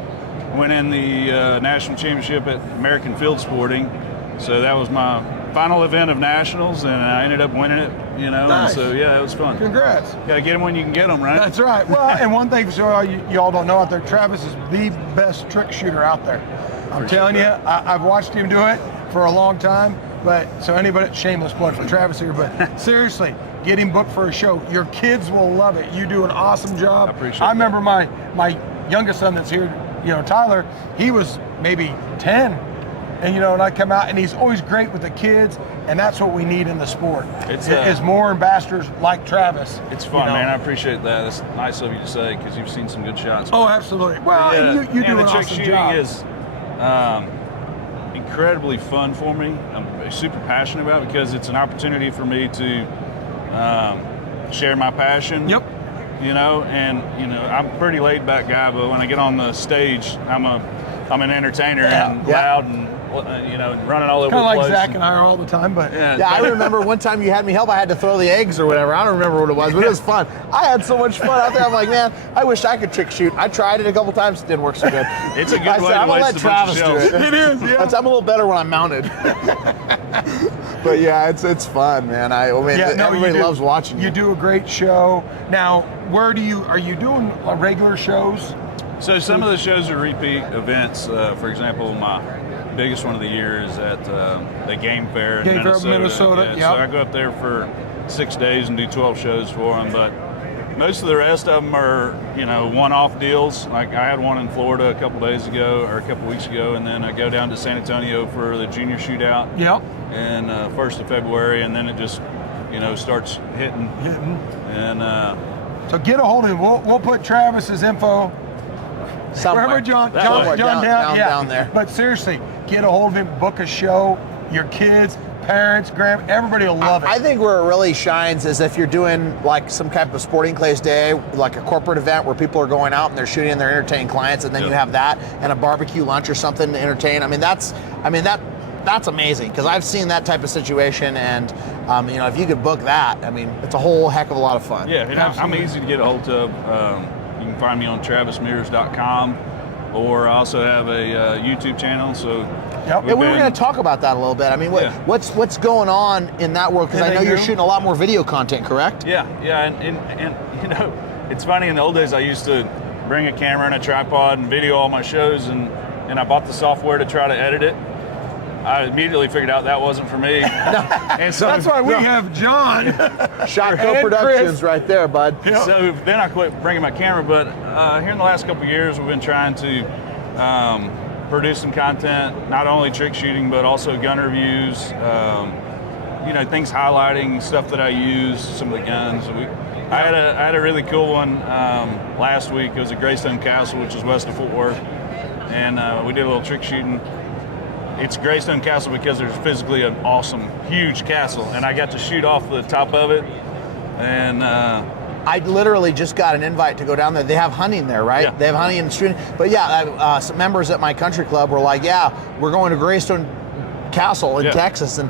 winning the national championship at American Field Sporting. So that was my final event of nationals, and I ended up winning it. Nice. And so yeah, it was fun. Congrats. Gotta get them when you can get them, right? That's right. Well, and one thing for you all don't know out there, Travis is the best trick shooter out there. I'm telling you, I've watched him do it for a long time. But so anybody, shameless plug for Travis here, but seriously, get him booked for a show. Your kids will love it. You do an awesome job. I appreciate I that. remember my youngest son that's here, Tyler, he was maybe 10. And and I come out and he's always great with the kids, and that's what we need in the sport. Is more ambassadors like Travis. It's fun, man. I appreciate that. It's nice of you to say because you've seen some good shots. Oh, absolutely. Well, Yeah. and you do And an the trick awesome shooting job. is incredibly fun for me. I'm super passionate about it because it's an opportunity for me to share my passion. Yep. I'm a pretty laid back guy, but when I get on the stage, I'm an entertainer and Yeah. loud and running all over Kind of the like place. Zach and I are all the time, but Yeah, I remember one time you had me help. I had to throw the eggs or whatever. I don't remember what it was, but it was fun. I had so much fun out there. I'm like, man, I wish I could trick shoot. I tried it a couple times. It didn't work so good. It's a good I way said, to I'm gonna let waste a bunch of Travis shells. do it. It is, yeah. I'm a little better when I'm mounted. But yeah, it's fun, man. Everybody you do. loves watching you. You do a great show. Now, are you doing regular shows? So some of the shows are repeat events. For example, my biggest one of the year is at the Game Fair in Game Fair of Minnesota, Yeah, yep. So I go up there for 6 days and do 12 shows for them. But most of the rest of them are, one-off deals. Like I had one in Florida a couple weeks ago, and then I go down to San Antonio for the junior shootout. Yep. And 1st of February, and then it just, starts hitting. And So get a hold of him. We'll put Travis's info Somewhere. wherever John Somewhere down, down there. But seriously, get a hold of him. Book a show. Your kids, parents, everybody will love it. I think where it really shines is if you're doing like some type of sporting clays day, like a corporate event where people are going out and they're shooting and they're entertaining clients, and then you have that and a barbecue lunch or something to entertain. That's amazing because I've seen that type of situation, and if you could book that, it's a whole heck of a lot of fun. yeah, and I'm easy to get a hold of. You can find me on travismears.com, or I also have a YouTube channel. So Yep. And we were going to talk about that a little bit. I mean, what's going on in that world? Because I know you're shooting a lot more video content, correct? Yeah, and you know, it's funny. In the old days, I used to bring a camera and a tripod and video all my shows, and I bought the software to try to edit it. I immediately figured out that wasn't for me. And so That's why we have John. Shotco Productions right there, bud. So then I quit bringing my camera, but here in the last couple of years, we've been trying to produce some content, not only trick shooting, but also gun reviews, you know, things highlighting stuff that I use, some of the guns. I had a really cool one last week. It was at Greystone Castle, which is west of Fort Worth, and we did a little trick shooting. It's Greystone Castle because there's physically an awesome, huge castle, and I got to shoot off the top of it, and I literally just got an invite to go down there. They have hunting there, right? Yeah. They have hunting and shooting. But yeah, some members at my country club were like, yeah, we're going to Greystone Castle in Texas, and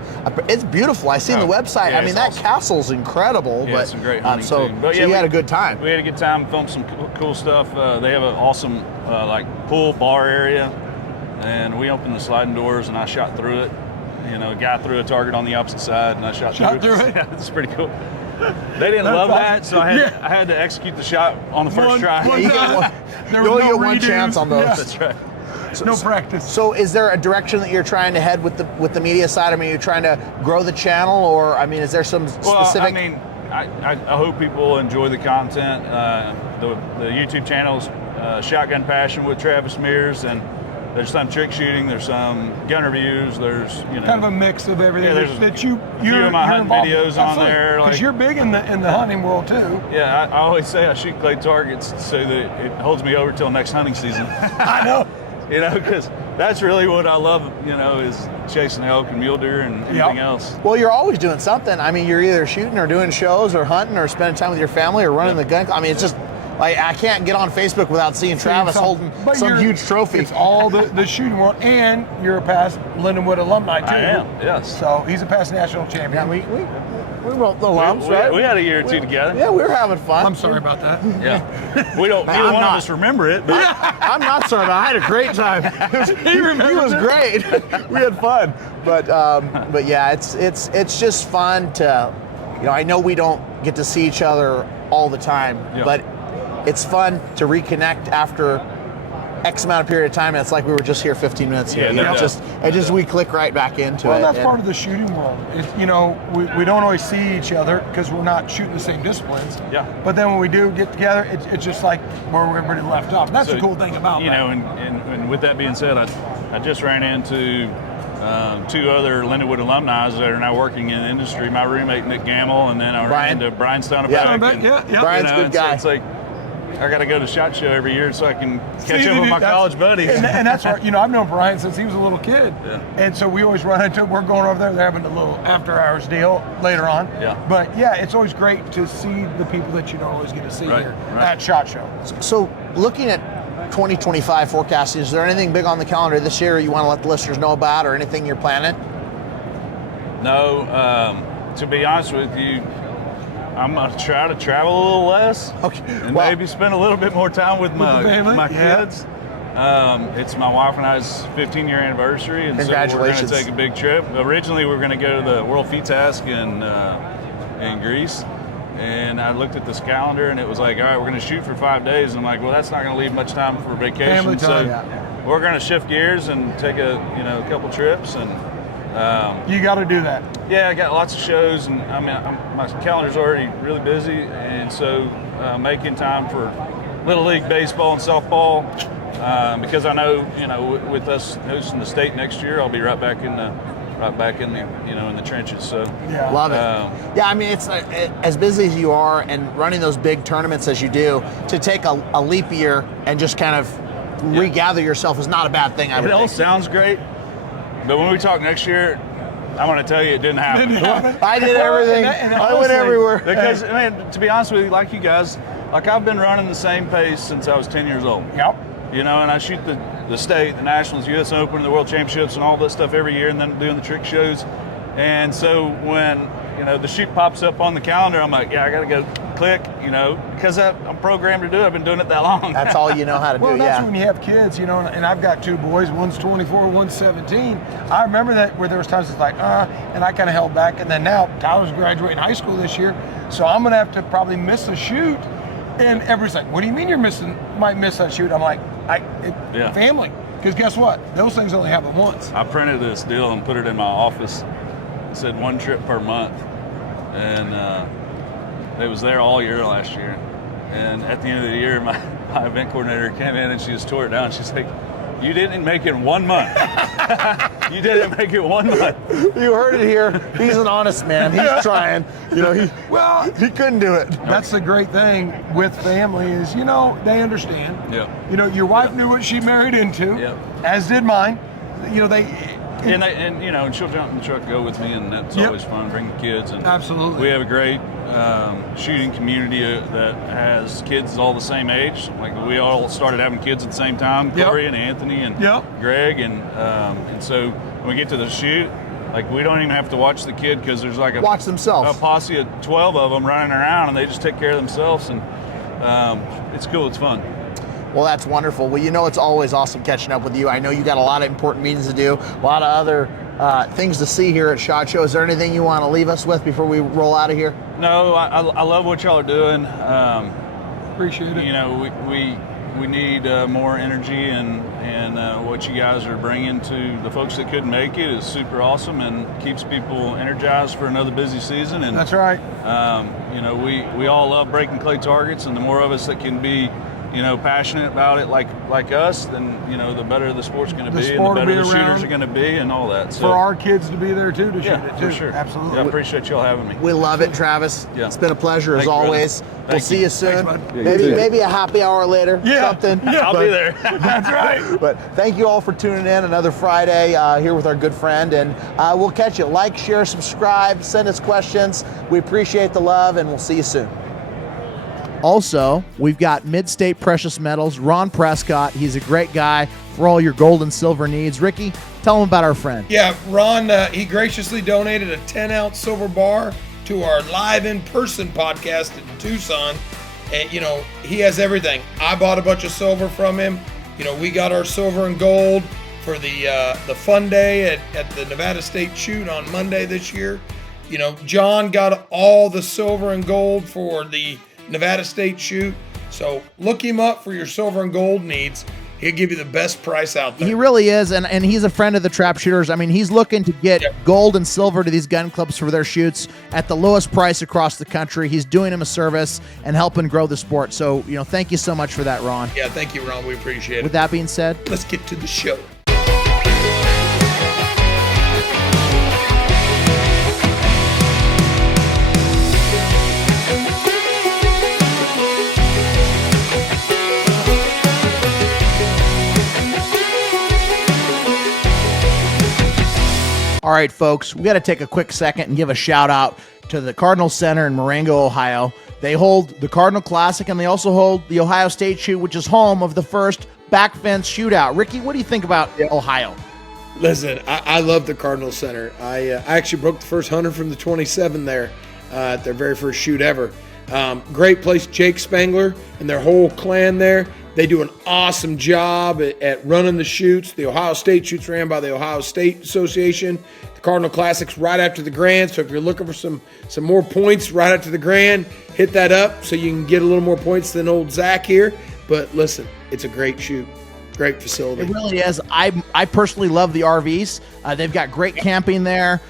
it's beautiful. I seen the website. Yeah, I mean, that castle's incredible. Yeah, but it's some great hunting so too. But you had a good time. We had a good time, filmed some cool stuff. They have an awesome like pool bar area, and we opened the sliding doors, and I shot through it. You know, a guy threw a target on the opposite side, and I shot through it. Yeah, it's pretty cool. They didn't love that, so I had to execute the shot on the first try. You only get one chance on those. Yeah. That's right. No practice. So, is there a direction that you're trying to head with the media side? I mean, you're trying to grow the channel, or I mean, is there some specific? I mean, I hope people enjoy the content. The YouTube channel's Shotgun Passion with Travis Mears, and there's some trick shooting, there's some gun reviews, there's kind of a mix of everything. Yeah, there's that you're a few of my hunting videos on there. Because you're big in the hunting world too. Yeah, I always say I shoot clay targets so that it holds me over till next hunting season. I know. You know, because that's really what I love, you know, is chasing elk and mule deer and anything else. Well, you're always doing something. I mean, you're either shooting or doing shows or hunting or spending time with your family or running the gun. I mean, it's just like I can't get on Facebook without seeing Travis holding some huge trophy. It's all the shooting world, and you're a past Lindenwood alumni too. I am, yes. So he's a past national champion. Yeah, we were the alums, right? We had a year or two together. Yeah, we were having fun. I'm sorry about that. Yeah. We don't, neither one of us remember it, but I'm not sorry. I had a great time. He was great. We had fun, but yeah, it's just fun to, you know. I know we don't get to see each other all the time, but it's fun to reconnect after X amount of period of time. And it's like we were just here 15 minutes ago. Yeah, It just we click right back into it. Well, that's part of the shooting world. You know, we don't always see each other because we're not shooting the same disciplines. Yeah. But then when we do get together, it's just like where everybody left off. That's the cool thing about you know, and with that being said, I just ran into two other Lindenwood alumni that are now working in the industry. My roommate Nick Gamble, and then I ran into Brian Stoneback. Yeah. Brian's a good guy. It's like I got to go to SHOT Show every year so I can catch up with my college buddies. And that's where, you know, I've known Brian since he was a little kid. Yeah. And so we always run into him. We're going over there. They're having a little after hours deal later on. Yeah. But yeah, it's always great to see the people that you don't always get to see here at SHOT Show. So looking at 2025 forecasting, is there anything big on the calendar this year you want to let the listeners know about, or anything you're planning? No, to be honest with you, I'm gonna try to travel a little less, and maybe spend a little bit more time with my kids. It's my wife and I's 15-year anniversary, and so we're going to take a big trip. Originally, we were going to go to the World Feet Task in Greece, and I looked at this calendar, and it was like, all right, we're going to shoot for 5 days. And I'm like, well, that's not going to leave much time for vacation. Family time. So we're going to shift gears and take a couple trips and. You got to do that. Yeah, I got lots of shows, and I mean, my calendar's already really busy, and so making time for Little League baseball and softball, because I know, you know, with us hosting the state next year, I'll be right back in the trenches. So love it. Yeah, I mean, it's as busy as you are and running those big tournaments as you do, to take a leap year and just kind of regather yourself is not a bad thing. It all sounds great. But when we talk next year, I'm going to tell you it didn't happen. I did everything. I went everywhere. Because, I mean, to be honest with you, like you guys, like I've been running the same pace since I was 10 years old. Yep. You know, and I shoot the state, the Nationals, U.S. Open, the World Championships, and all that stuff every year, and then doing the trick shows. And so when, you know, the shoot pops up on the calendar, I'm like, yeah, I got to go click, because I'm programmed to do it. I've been doing it that long. That's all you know how to Well, do. that's Yeah. when you have kids, and I've got 2 boys, one's 24, one's 17. I remember that where there was times it's like, and I kind of held back. And then now Tyler's graduating high school this year, so I'm going to have to probably miss a shoot. And everybody's like, what do you mean might miss that shoot? I'm like, family. Because guess what? Those things only happen once. I printed this deal and put it in my office. It said 1 trip per month. And it was there all year last year. And at the end of the year, my event coordinator came in and she just tore it down. She's like, you didn't make it 1 month. You didn't make it 1 month. You heard it here. He's an honest man. He's trying. He couldn't do it. That's the great thing with family is, they understand. Yeah. Your wife knew what she married into, as did mine. And she'll jump in the truck and go with me, and that's always fun. Bring the kids, and absolutely, we have a great shooting community that has kids all the same age. Like we all started having kids at the same time. Corey and Anthony and Greg, and so when we get to the shoot, like we don't even have to watch the kid because there's like watch themselves. A posse of 12 of them running around, and they just take care of themselves, and it's cool. It's fun. Well, that's wonderful. Well, it's always awesome catching up with you. I know you got a lot of important meetings to do, a lot of other things to see here at SHOT Show. Is there anything you want to leave us with before we roll out of here? No, I love what y'all are doing. Appreciate it. We need more energy, and what you guys are bringing to the folks that couldn't make it is super awesome and keeps people energized for another busy season. And that's right. We all love breaking clay targets, and the more of us that can be passionate about it like us, then, the better the sport's going to be, and the better the shooters are going to be, and all that. So, for our kids to be there, too, to shoot it, too. For sure. Absolutely. Yeah, I appreciate y'all having me. We love it, Travis. Yeah. It's been a pleasure, as always. We'll see you soon. Thanks, maybe a happy hour later, something. Yeah, I'll be there. That's right. But thank you all for tuning in. Another Friday here with our good friend, and we'll catch you. Like, share, subscribe, send us questions. We appreciate the love, and we'll see you soon. Also, we've got Mid-State Precious Metals, Ron Prescott. He's a great guy for all your gold and silver needs. Ricky, tell him about our friend. Yeah, Ron, he graciously donated a 10-ounce silver bar to our live in-person podcast in Tucson. And, he has everything. I bought a bunch of silver from him. We got our silver and gold for the fun day at the Nevada State Shoot on Monday this year. John got all the silver and gold for the Nevada State Shoot. So look him up for your silver and gold needs. He'll give you the best price out there. He really is, and he's a friend of the trap shooters. I mean, he's looking to get gold and silver to these gun clubs for their shoots at the lowest price across the country. He's doing them a service and helping grow the sport. So, thank you so much for that, Ron. Yeah, thank you, Ron. We appreciate it. With that being said, let's get to the show. all right, folks, we got to take a quick second and give a shout out to the Cardinal Center in Marengo, Ohio. They hold the Cardinal Classic, and they also hold the Ohio State Shoot, which is home of the first back fence shootout. Ricky, what do you think about Ohio? Listen, I love the Cardinal Center. I actually broke the first 100 from the 27 there at their very first shoot ever. Great place, Jake Spangler and their whole clan there. They do an awesome job at running the shoots. The Ohio State Shoots ran by the Ohio State Association. The Cardinal Classic's right after the Grand, so if you're looking for some more points right after the Grand, hit that up so you can get a little more points than old Zach here. But listen, it's a great shoot. Great facility. It really is. I personally love the RVs. They've got great camping there.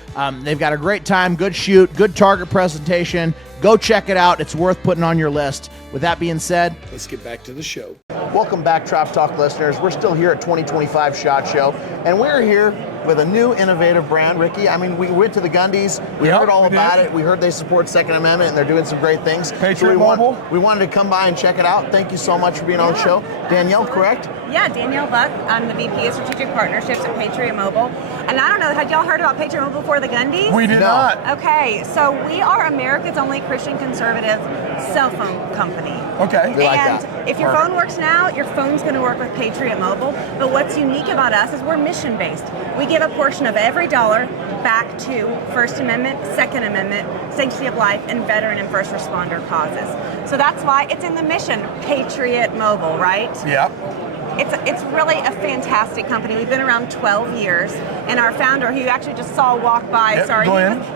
They've got a great time, good shoot, good target presentation. Go check it out. It's worth putting on your list. With that being said, let's get back to the show. Welcome back, Trap Talk listeners. We're still here at 2025 SHOT Show, and we're here with a new innovative brand, Ricky. I mean, we went to the Gundies. We heard all about it. We heard they support Second Amendment, and they're doing some great things. Patriot Mobile. We wanted to come by and check it out. Thank you so much for being on the show. Danielle, correct? Yeah, Danielle Buck. I'm the VP of Strategic Partnerships at Patriot Mobile. And I don't know, had y'all heard about Patriot Mobile before the Gundies? We did not. Okay, so we are America's only Christian conservative cell phone company. Okay. And if your phone works now, your phone's going to work with Patriot Mobile. But what's unique about us is we're mission-based. We give a portion of every dollar back to First Amendment, Second Amendment, sanctity of life, and veteran and first responder causes. So that's why it's in the mission, Patriot Mobile, right? Yep. It's really a fantastic company. We've been around 12 years, and our founder, who you actually just saw walk by,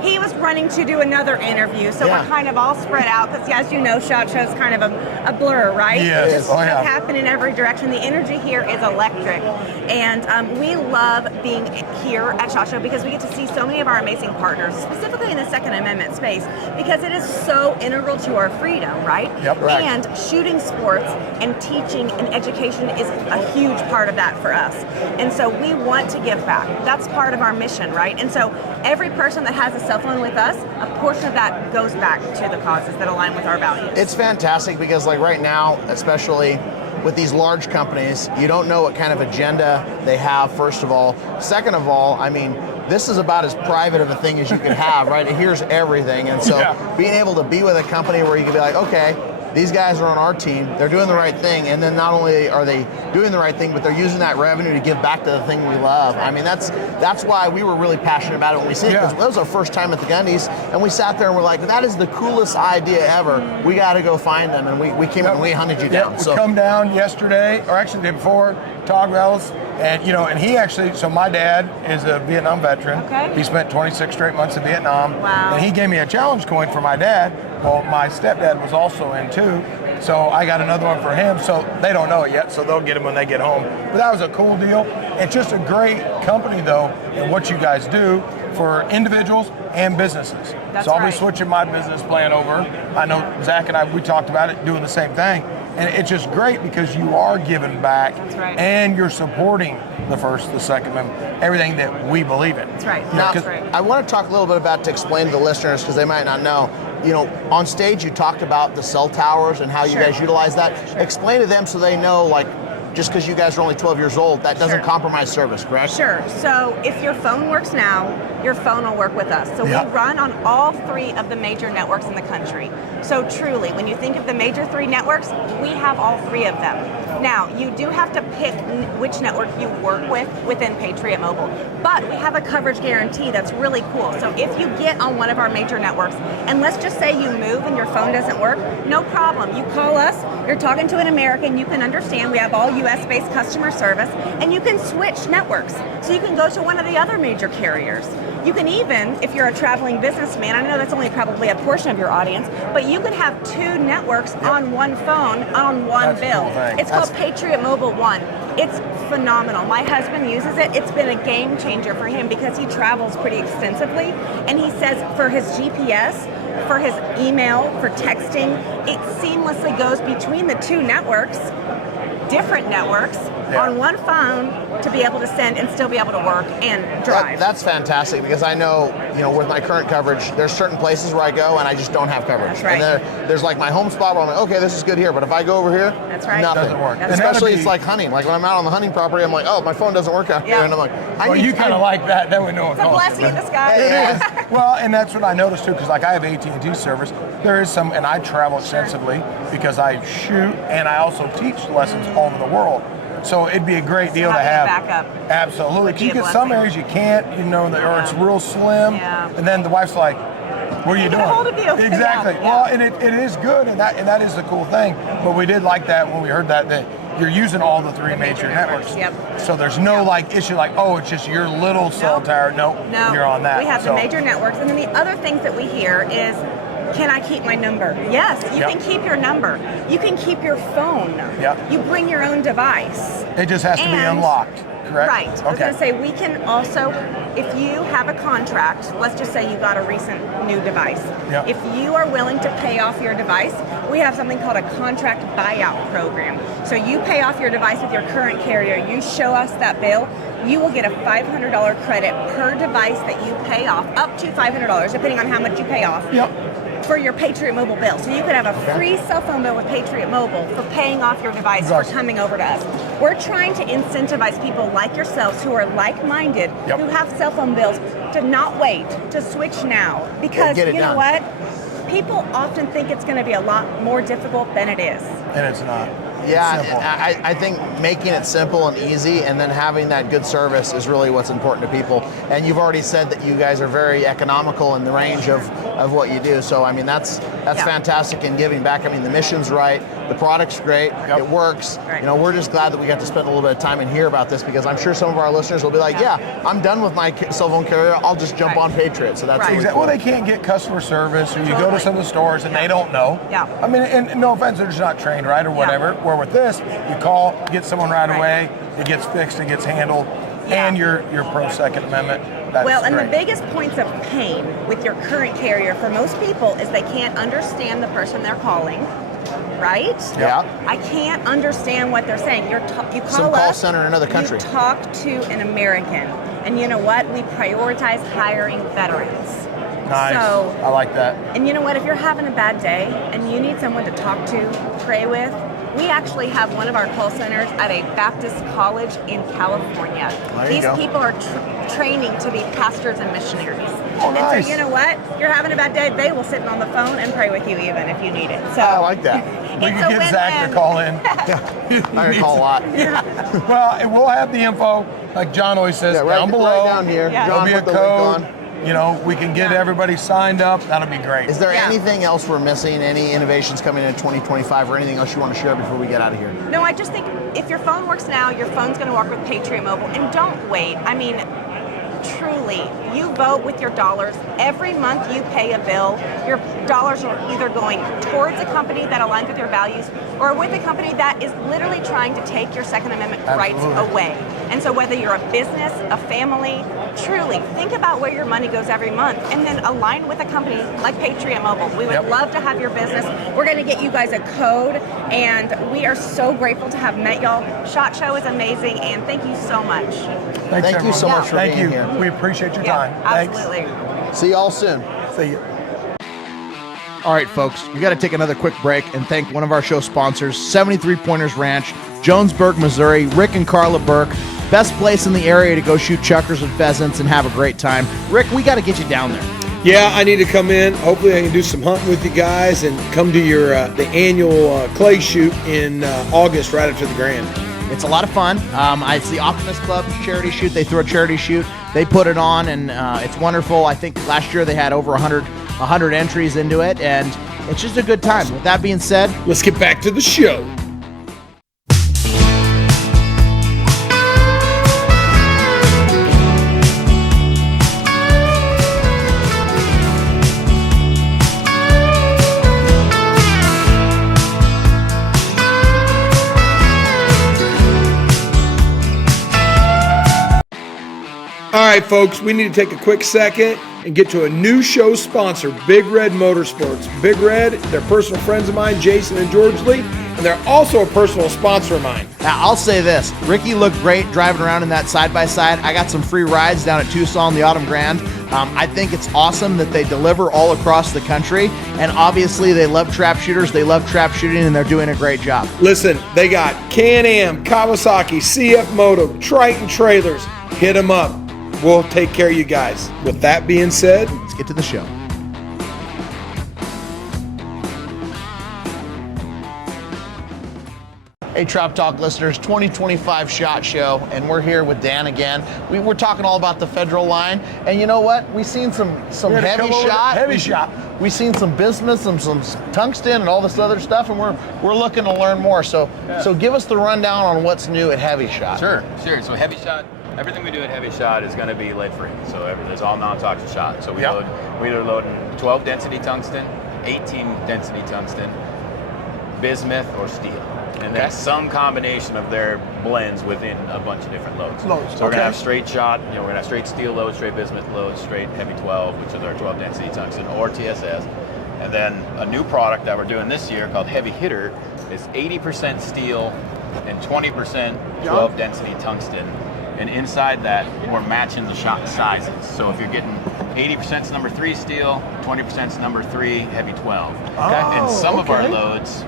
he was running to do another interview, so we're kind of all spread out, because as you know, SHOT Show is kind of a blur, right? Yes. Just happen in every direction. The energy here is electric, and we love being here at SHOT Show because we get to see so many of our amazing partners, specifically in the Second Amendment space, because it is so integral to our freedom, right? Yep, right. And shooting sports and teaching and education is a huge part of that for us. And so we want to give back. That's part of our mission, right? And so every person that has a cell phone with us, a portion of that goes back to the causes that align with our values. It's fantastic because like right now, especially with these large companies, you don't know what kind of agenda they have, first of all. Second of all, I mean, this is about as private of a thing as you can have, right? It hears everything. And so being able to be with a company where you can be like, okay, these guys are on our team, they're doing the right thing, and then not only are they doing the right thing, but they're using that revenue to give back to the thing we love. I mean, that's why we were really passionate about it when we see it, because that was our first time at the Gundies, and we sat there and we're like, that is the coolest idea ever. We got to go find them, and we came and we hunted you down. We come down yesterday, or actually the day before, Todd Wells, and and he actually, so my dad is a Vietnam veteran. Okay. He spent 26 straight months in Vietnam. Wow. And he gave me a challenge coin for my dad. Well, my stepdad was also in too, so I got another one for him. So they don't know it yet, so they'll get them when they get home. But that was a cool deal. It's just a great company though, and what you guys do for individuals and businesses. That's so I'll be right. switching my business plan over. I know Zach and I, we talked about it, doing the same thing. And it's just great because you are giving back, right. and you're supporting the First, the Second Amendment, everything that we believe in. That's right. Now, That's right. I want to talk a little bit about, to explain to the listeners, because they might not know, on stage you talked about the cell towers and how you guys utilize that. Explain to them so they know, like, just because you guys are only 12 years old, that doesn't compromise service, correct? Sure. So if your phone works now, your phone will work with us. So we run on all 3 of the major networks in the country. So truly, when you think of the major 3 networks, we have all 3 of them. Now, you do have to pick which network you work with within Patriot Mobile, but we have a coverage guarantee that's really cool. So if you get on one of our major networks, and let's just say you move and your phone doesn't work, no problem. You call us, you're talking to an American, you can understand we have all US-based customer service, and you can switch networks. So you can go to one of the other major carriers. You can even, if you're a traveling businessman, I know that's only probably a portion of your audience, but you can have 2 networks on one phone, on one bill. It's called Patriot Mobile One. It's phenomenal. My husband uses it. It's been a game changer for him because he travels pretty extensively, and he says for his GPS, for his email, for texting, it seamlessly goes between the 2 networks, different networks, on one phone to be able to send and still be able to work and drive. That's fantastic, because I know, with my current coverage, there's certain places where I go and I just don't have coverage. That's right. And there's like my home spot where I'm like, okay, this is good here, but if I go over here, that's right. nothing. Doesn't work. Especially it's like hunting. Like when I'm out on the hunting property, I'm like, oh, my phone doesn't work out here, and I'm like, you kind of like that. Then we know It's a blessing in disguise. It is. Well, and that's what I noticed too, because like I have AT&T service. There is some, and I travel extensively because I shoot and I also teach lessons all over the world. So it'd be a great deal to have. Backup. Absolutely. Because you get some areas you can't, or it's real slim. Yeah. And then the wife's like, what are you doing? Get a hold of you. Exactly. Yeah. Well, and it is good, and that is the cool thing. But we did like that when we heard that you're using all the 3 major networks. Yep. So there's no issue like, oh, it's just your little cell tower. No, you're on that. We have the major networks, and then the other things that we hear is, can I keep my number? Yes, you can keep your number. You can keep your phone. Yep. You bring your own device. It just has to be unlocked, correct? Right. I was going to say, we can also, if you have a contract, let's just say you got a recent new device. Yep. If you are willing to pay off your device, we have something called a contract buyout program. So you pay off your device with your current carrier, you show us that bill, you will get a $500 credit per device that you pay off, up to $500, depending on how much you pay off. For your Patriot Mobile bill. So you could have a free cell phone bill with Patriot Mobile for paying off your device for coming over to us. We're trying to incentivize people like yourselves who are like-minded, who have cell phone bills, to not wait, to switch now. Because you know what? People often think it's going to be a lot more difficult than it is. And it's not. Yeah, Simple. I think making it simple and easy, and then having that good service is really what's important to people. And you've already said that you guys are very economical in the range of what you do. So I mean, that's fantastic in giving back. I mean, the mission's right, the product's great, it works. Right. You know, we're just glad that we got to spend a little bit of time and hear about this, because I'm sure some of our listeners will be like, yeah, I'm done with my cell phone carrier. I'll just jump on Patriot. So that's really Exactly. cool. Well, they can't get customer service, or you go to some of the stores and they don't know. Yeah. I mean, and no offense, they're just not trained, right, or whatever. Where with this, you call, get someone right away, it gets fixed, it gets handled, and you're pro Second Amendment. That's Well, and great. the biggest points of pain with your current carrier for most people is they can't understand the person they're calling, right? Yeah. I can't understand what they're saying. You call Some call us, center in another country. You talk to an American, and you know what? We prioritize hiring veterans. Nice. So, I like that. and you know what? If you're having a bad day and you need someone to talk to, pray with, we actually have one of our call centers at a Baptist college in California. There you These go. people are training to be pastors and missionaries. Oh, And nice. so you know what? You're having a bad day, they will sit on the phone and pray with you even if you need it. So I like that. We it's can a get Zach to win-win. call in. I can call a lot. Well, and we'll have the info, like John always says, Yeah, right, down below. right down here. Yeah. There'll John be a put the code. link on. You know, we can get everybody signed up. That'll be great. Is there Yeah. anything else we're missing? Any innovations coming in 2025, or anything else you want to share before we get out of here? No, I just think if your phone works now, your phone's going to work with Patriot Mobile. And don't wait. I mean, truly, you vote with your dollars. Every month you pay a bill, your dollars are either going towards a company that aligns with your values or with a company that is literally trying to take your Second Amendment rights away. And so whether you're a business, a family, truly think about where your money goes every month and then align with a company like Patriot Mobile. We would love to have your business. We're going to get you guys a code, and we are so grateful to have met y'all. SHOT Show is amazing, and thank you so much. Thanks, Thank you so everyone. much for Thank being you. here. We appreciate your Yeah, time. absolutely. See y'all soon. Thanks. See you. All right, folks, we got to take another quick break and thank one of our show sponsors, 73 Pointers Ranch, Jonesburg, Missouri, Rick and Carla Burke. Best place in the area to go shoot chuckers and pheasants and have a great time. Rick, we got to get you down there. Yeah, I need to come in. Hopefully, I can do some hunting with you guys and come to your the annual clay shoot in August, right after the Grand. It's a lot of fun. It's the Optimist Club charity shoot. They throw a charity shoot. They put it on, and it's wonderful. I think last year they had over 100 entries into it, and it's just a good time. With that being said, Let's get back to the show. All right, folks, we need to take a quick second and get to a new show sponsor, Big Red Motorsports. Big Red, they're personal friends of mine, Jason and George Lee, and they're also a personal sponsor of mine. now I'll say this. Ricky looked great driving around in that side-by-side. I got some free rides down at Tucson, the Autumn Grand. I think it's awesome that they deliver all across the country, and obviously they love trap shooters, they love trap shooting, and they're doing a great job. Listen, they got Can-Am, Kawasaki, CF Moto, Triton trailers. Hit them up. We'll take care of you guys. With that being said, Let's get to the show. Hey, Trop Talk listeners, 2025 SHOT Show, and we're here with Dan again. We were talking all about the federal line, and you know what? We've seen some had to come over to Hevi-Shot. Hevi-Shot. We've seen some bismuth and some tungsten and all this other stuff, and we're looking to learn more. So give us the rundown on what's new at Hevi-Shot. Sure. So Hevi-Shot, everything we do at Hevi-Shot is going to be lead-free. So there's all non-toxic shot. So we're loading 12 density tungsten, 18 density tungsten, bismuth or steel. And then some combination of their blends within a bunch of different loads. So we're going to have straight shot, we're going to have straight steel loads, straight bismuth loads, straight heavy 12, which is our 12 density tungsten, or TSS. And then a new product that we're doing this year called Heavy Hitter is 80% steel and 20% 12 density tungsten. And inside that, we're matching the shot sizes. So if you're getting 80% number 3 steel, 20% number 3 heavy 12. And some of our loads,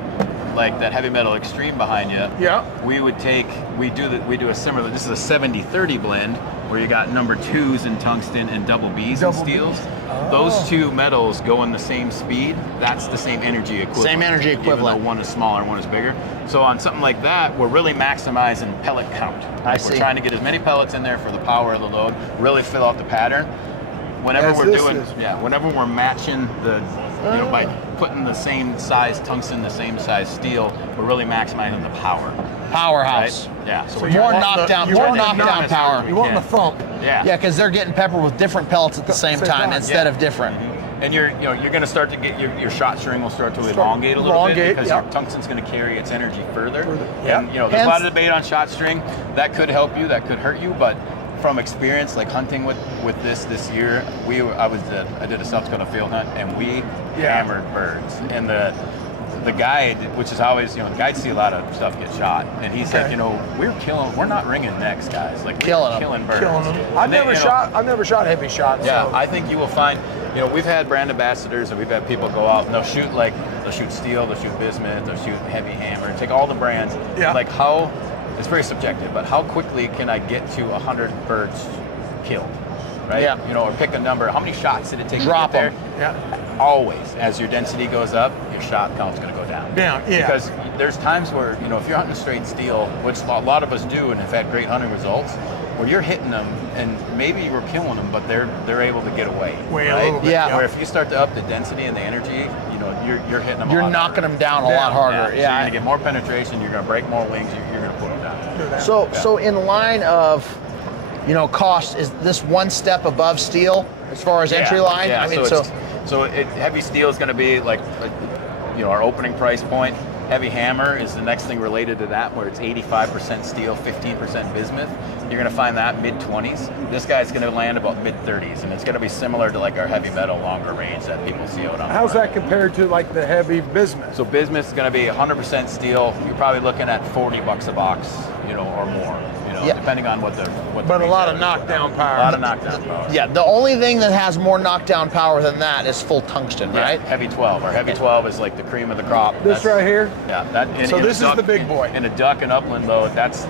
like that heavy metal extreme behind you, we do a similar. This is a 70-30 blend where you got number 2s in tungsten and double Bs in steels. Those two metals go in the same speed. That's the same energy equivalent. Same energy equivalent. Even though one is smaller, one is bigger. So on something like that, we're really maximizing pellet count. See. We're trying to get as many pellets in there for the power of the load, really fill out the pattern. Whenever whenever we're matching the, by putting the same size tungsten, the same size steel, we're really maximizing the power. Powerhouse. Right? Yeah. So more knockdown power. You want the thump. Yeah. Yeah, because they're getting peppered with different pellets at the same time instead of different. And you're going to start to get your shot string will start to elongate a little bit because your tungsten's going to carry its energy further. And there's a lot of debate on shot string. That could help you, that could hurt you, but from experience, like hunting with this year, I did a South Dakota field hunt and we hammered birds. And the guide, which is always, the guides see a lot of stuff get shot, and he said, we're not ringing necks, guys. Like we're killing birds. I've never shot Hevi-Shot. Yeah, so. I think you will find, we've had brand ambassadors and we've had people go out and they'll shoot steel, they'll shoot bismuth, they'll shoot heavy hammer, take all the brands. Yeah. Like it's very subjective, but how quickly can I get to 100 birds killed? Right? Yeah. Or pick a number. How many shots did it take Drop to get them. there? Yeah. Always. As your density goes up, your shot count's going to go down. Yeah. Because there's times where, if you're hunting straight steel, which a lot of us do and have had great hunting results, where you're hitting them and maybe you were killing them, but they're able to get away. A little bit. Yeah. Where if you start to up the density and the energy, you're hitting them. You're knocking them down a lot harder. So you're going to get more penetration. You're going to break more wings. You're going to put them down. So in line of, cost, is this one step above steel as far as entry line? Yeah. I mean, heavy steel is going to be like our opening price point. Heavy hammer is the next thing related to that, where it's 85% steel, 15% bismuth. You're going to find that mid-20s. This guy's going to land about mid-30s, and it's going to be similar to like our heavy metal longer range that people see out on. How's that compared to like the heavy bismuth? So bismuth is going to be 100% steel. You're probably looking at $40 a box, or more. Depending on what the. But a lot of knockdown power. A lot of knockdown power. Yeah, the only thing that has more knockdown power than that is full tungsten, right? Heavy 12. Our heavy 12 is like the cream of the crop. This right here? Yeah. So this is the big boy. In a duck and upland load, that's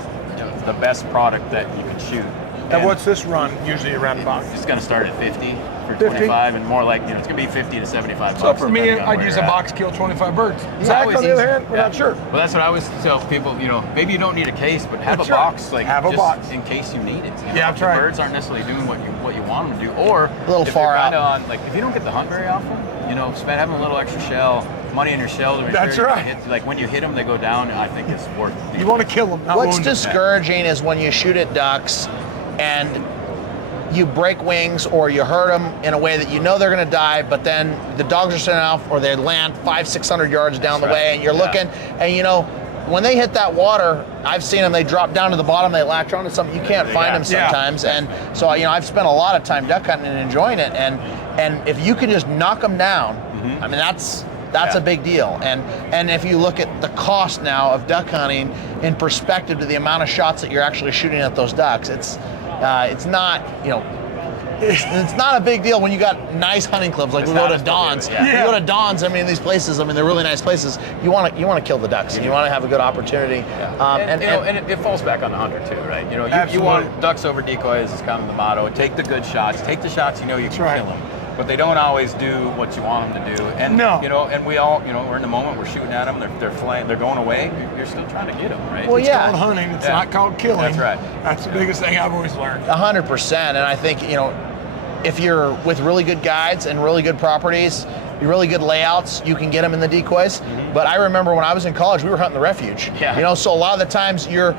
the best product that you can shoot. And what's this run usually around the box? It's going to start at 50 for 25, and more like, it's going to be 50 to 75 bucks. So for me, I'd use a box, kill 25 birds. Zach, on the other hand, we're not sure. Well, that's what I always tell people, maybe you don't need a case, but have a box, in case you need it. That's right. Birds aren't necessarily doing what you want them to do, or a little far out. If you don't get to hunt very often, spend having a little extra shell, money in your shell to make sure you hit, like when you hit them, they go down. I think it's worth it. You want to kill them, not What's wound them. discouraging is when you shoot at ducks and you break wings or you hurt them in a way that they're going to die, but then the dogs are sent off or they land 500-600 yards down the way, and you're looking, and when they hit that water, I've seen them, they drop down to the bottom, they latch onto something, you can't find them sometimes. And so I've spent a lot of time duck hunting and enjoying it, and if you can just knock them down, I mean that's a big deal. And if you look at the cost now of duck hunting in perspective to the amount of shots that you're actually shooting at those ducks, it's not, it's not a big deal when you got nice hunting clubs like we go to Don's. You go to Don's, these places, they're really nice places. You want to kill the ducks, and you want to have a good opportunity. And it falls back on the hunter too, right? You want ducks over decoys is kind of the motto. Take the good shots. Take the shots you can kill them. But they don't always do what you want them to do. And and we all, we're in the moment, we're shooting at them, they're flying, they're going away. You're still trying to get them, right? Well, it's called hunting. It's not called killing. That's right. That's the biggest thing I've always learned. 100%. And I think if you're with really good guides and really good properties, really good layouts, you can get them in the decoys. But I remember when I was in college, we were hunting the refuge. So a lot of the times you're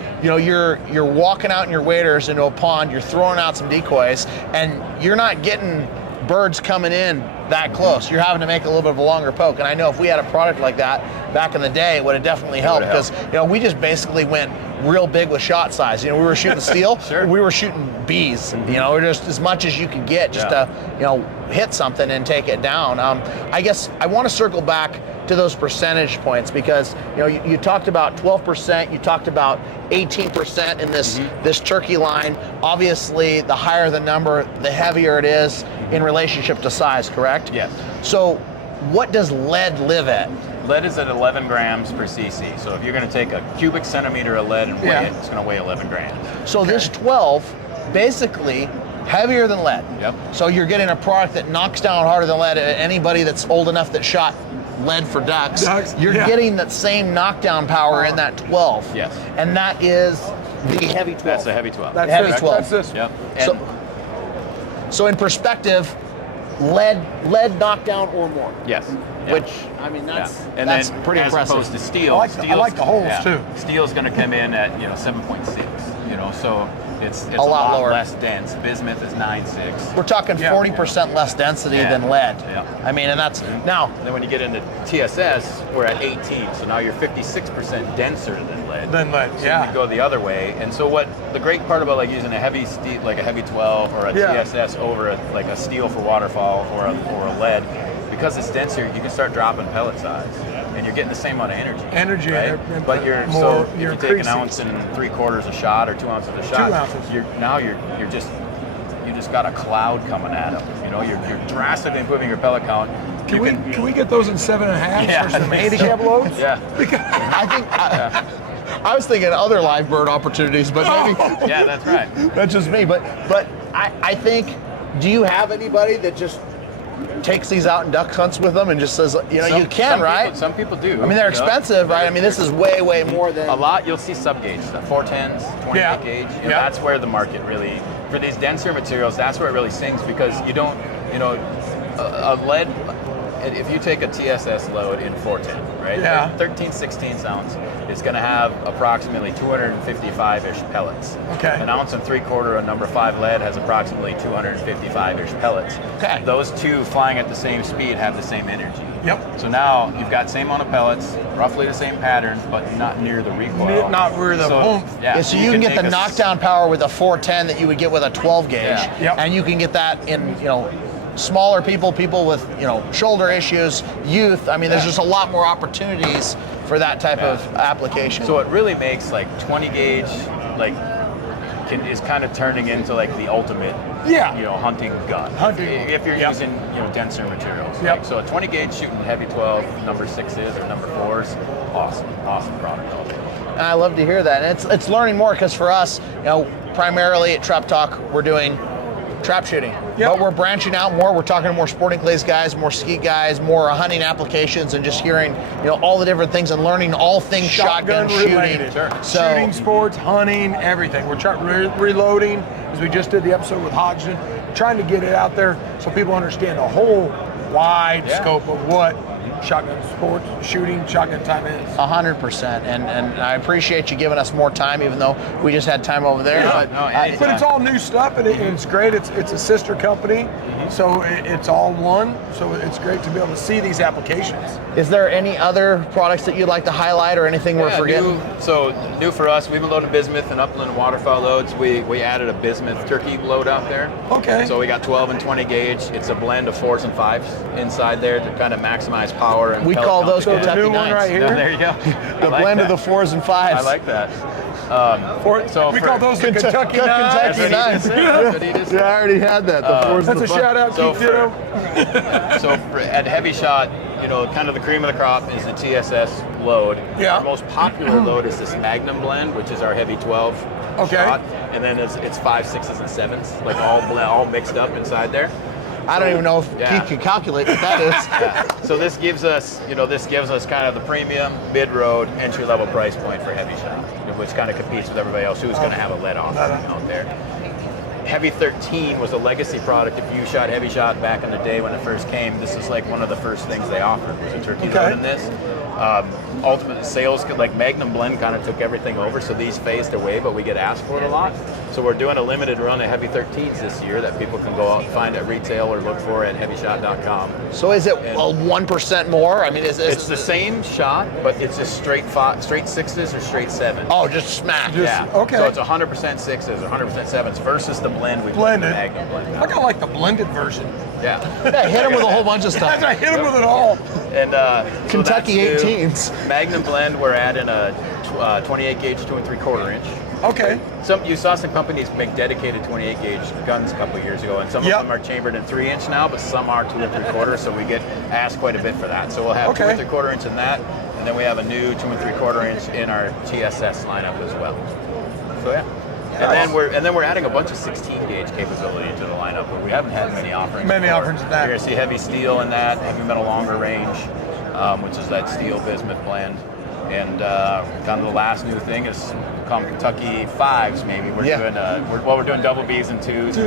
walking out in your waders into a pond, you're throwing out some decoys, and you're not getting birds coming in that close. You're having to make a little bit of a longer poke. And I know if we had a product like that back in the day, it would have definitely helped, because we just basically went real big with shot size. We were shooting steel, we were shooting bees. We're just as much as you could get just to hit something and take it down. I guess I want to circle back to those percentage points, because you talked about 12%, you talked about 18% in this turkey line. Obviously, the higher the number, the heavier it is in relationship to size, correct? Yes. So what does lead live at? Lead is at 11 grams per cc. So if you're going to take a cubic centimeter of lead and weigh it, it's going to weigh 11 grams. So this 12, basically heavier than lead. Yep. So you're getting a product that knocks down harder than lead. Anybody that's old enough that shot lead for ducks, you're getting that same knockdown power in that 12. Yes. And that is the heavy 12. That's a heavy 12. That's heavy 12. That's this. Yep. And So in perspective, lead knockdown or more. yes. Yeah. Which, I mean, that's, And that's then pretty as impressive. opposed to steel, I like the holes, too. Steel's going to come in at 7.6. So it's a lot lower. less dense. Bismuth is 9.6. We're talking 40% less density than lead. Yeah. I mean, and that's now. Then when you get into TSS, we're at 18. So now you're 56% denser than lead. So You go the other way. And so what the great part about like using a heavy steel, like a heavy 12 or a TSS over like a steel for waterfall or a lead, because it's denser, you can start dropping pellet size, and you're getting the same amount of energy. Right? But you're if you take an ounce and 3/4 a shot or 2 ounces a shot, 2 ounces. you just got a cloud coming at them. You're drastically improving your pellet count. Can we get those in 7.5 for some handicap loads? Yeah. I think I was thinking other live bird opportunities, but maybe Yeah, that's right. that's just me. But I think, do you have anybody that just takes these out and duck hunts with them and just says, you can, right? Some people do. I mean, they're expensive, right? I mean, this is way more than a lot. You'll see sub gauge stuff, 410s, 28 gauge. That's where the market really, for these denser materials, that's where it really sings, because you don't, a lead. If you take a TSS load in 410, right? Yeah. 13 16 ounce is going to have approximately 255-ish pellets. Okay. An ounce and 3/4 of number 5 lead has approximately 255-ish pellets. Okay. Those two flying at the same speed have the same energy. Yep. So now you've got same amount of pellets, roughly the same pattern, but not near the recoil. Not where the oomph. Yeah, so you can get the knockdown power with a 410 that you would get with a 12 gauge, Yeah. and you can get that in smaller people with shoulder issues, youth. I mean, there's just a lot more opportunities for that type of application. So it really makes like 20 gauge is kind of turning into like the ultimate hunting gun. If you're using denser materials. Yep. Like, so a 20 gauge shooting heavy 12 number 6s or number 4s, awesome product all day. And I love to hear that. And it's learning more, because for us, primarily at Trap Talk, we're doing trap shooting. But we're branching out more. We're talking to more sporting clays guys, more skeet guys, more hunting applications, and just hearing all the different things and learning all things shotgun shooting. related. Sure. So, Shooting, sports, hunting, everything. We're reloading, as we just did the episode with Hodgson, trying to get it out there so people understand the whole wide scope of what shotgun sports, shooting, shotgun time is. 100%. And I appreciate you giving us more time, even though we just had time over there. But it's all new stuff, and it's great. It's a sister company, so it's all one. So it's great to be able to see these applications. Is there any other products that you'd like to highlight, or anything we're forgetting? New for us, we've been loading bismuth and upland and waterfowl loads. We added a bismuth turkey load out there. Okay. So we got 12 and 20 gauge. It's a blend of 4s and 5s inside there to kind power of maximize and we pellet call count those again. Kentucky The new one Knights. right here. No, there you go. The blend of the 4s and 5s. I like that. We call those the Kentucky Knights. Kentucky Knights. Yeah, I already had that. The 4s That's and a the 5s. shout out, So Keith Ditto. at Hevi-Shot, kind of the cream of the crop is the TSS load. Yeah. Our most popular load is this Magnum blend, which is our heavy 12 shot, and then it's 5s, 6s, and 7s, like all mixed up inside there. I don't even know if Keith can calculate what that is. So this gives us, kind of the premium, mid-road, entry-level price point for Hevi-Shot, which kind of competes with everybody else who's going to have a lead offering out there. Heavy 13 was a legacy product. If you shot Hevi-Shot back in the day when it first came, this is like one of the first things they offered was a turkey load in this. Ultimate sales, like Magnum Blend kind of took everything over, so these phased away, but we get asked for it a lot. So we're doing a limited run of Heavy 13s this year that people can go out and find at retail or look for at Hevi-Shot.com. So is it 1% more? I mean, it's the same shot, but it's just straight 6s or straight 7s. Oh, just smack. Okay. So it's 100% 6s or 100% 7s versus the blend we put in the Magnum Blend. I kind of like the blended version. Yeah. Hit him with a whole bunch of stuff. I hit him with it all. And Kentucky so 18s. Magnum Blend, we're adding a 28 gauge 2 3/4 inch. Okay. You saw some companies make dedicated 28 gauge guns a couple of years ago, and some of them are chambered in 3-inch now, but some are 2 3/4. So we get asked quite a bit for that. So we'll have 2 3/4 inch in that, and then we have a new 2 3/4 inch in our TSS lineup as well. So yeah. And then we're adding a bunch of 16 gauge capability to the lineup, but we haven't had many offerings. Of that. You're gonna see heavy steel in that, heavy metal longer range, which is that steel bismuth blend. And kind of the last new thing is called Kentucky 5s. Maybe we're doing we're doing double Bs and 2s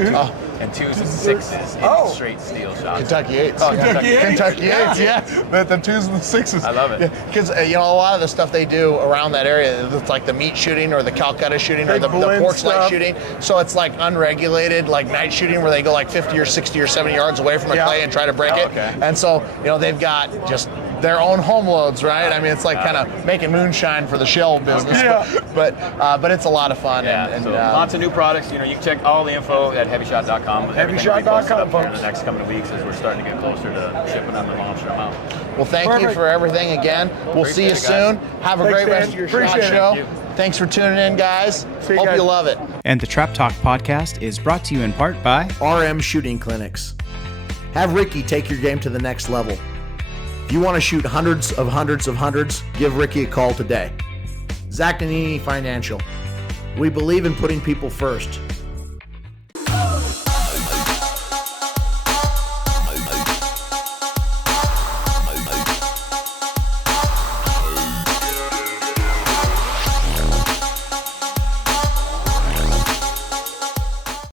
and 2s and 6s in straight steel shots. Kentucky 8s. Oh, Kentucky 8s, yeah. But the 2s and the 6s. I love it. Because a lot of the stuff they do around that area, it's like the meat shooting or the Calcutta shooting or the porch light shooting. So it's like unregulated, like night shooting where they go like 50 or 60 or 70 yards away from the clay and try to break it. Okay. And so, they've got just their own home loads, right? I mean, it's like kind of making moonshine for the shell business, but it's a lot of fun. Yeah, and so lots of new products. You can check all the info at Hevi-Shot.com. Hevi-Shot.com, for the next couple of weeks as we're starting to get closer to shipping them and launching them out. Well, thank you for everything again. We'll see you soon. Have a great rest of your SHOT Show. Thanks for tuning in, guys. Hope you love it. And the Trap Talk podcast is brought to you in part by RM Shooting Clinics. Have Ricky take your game to the next level. If you want to shoot hundreds, give Ricky a call today. Zach Nannini Financial. We believe in putting people first.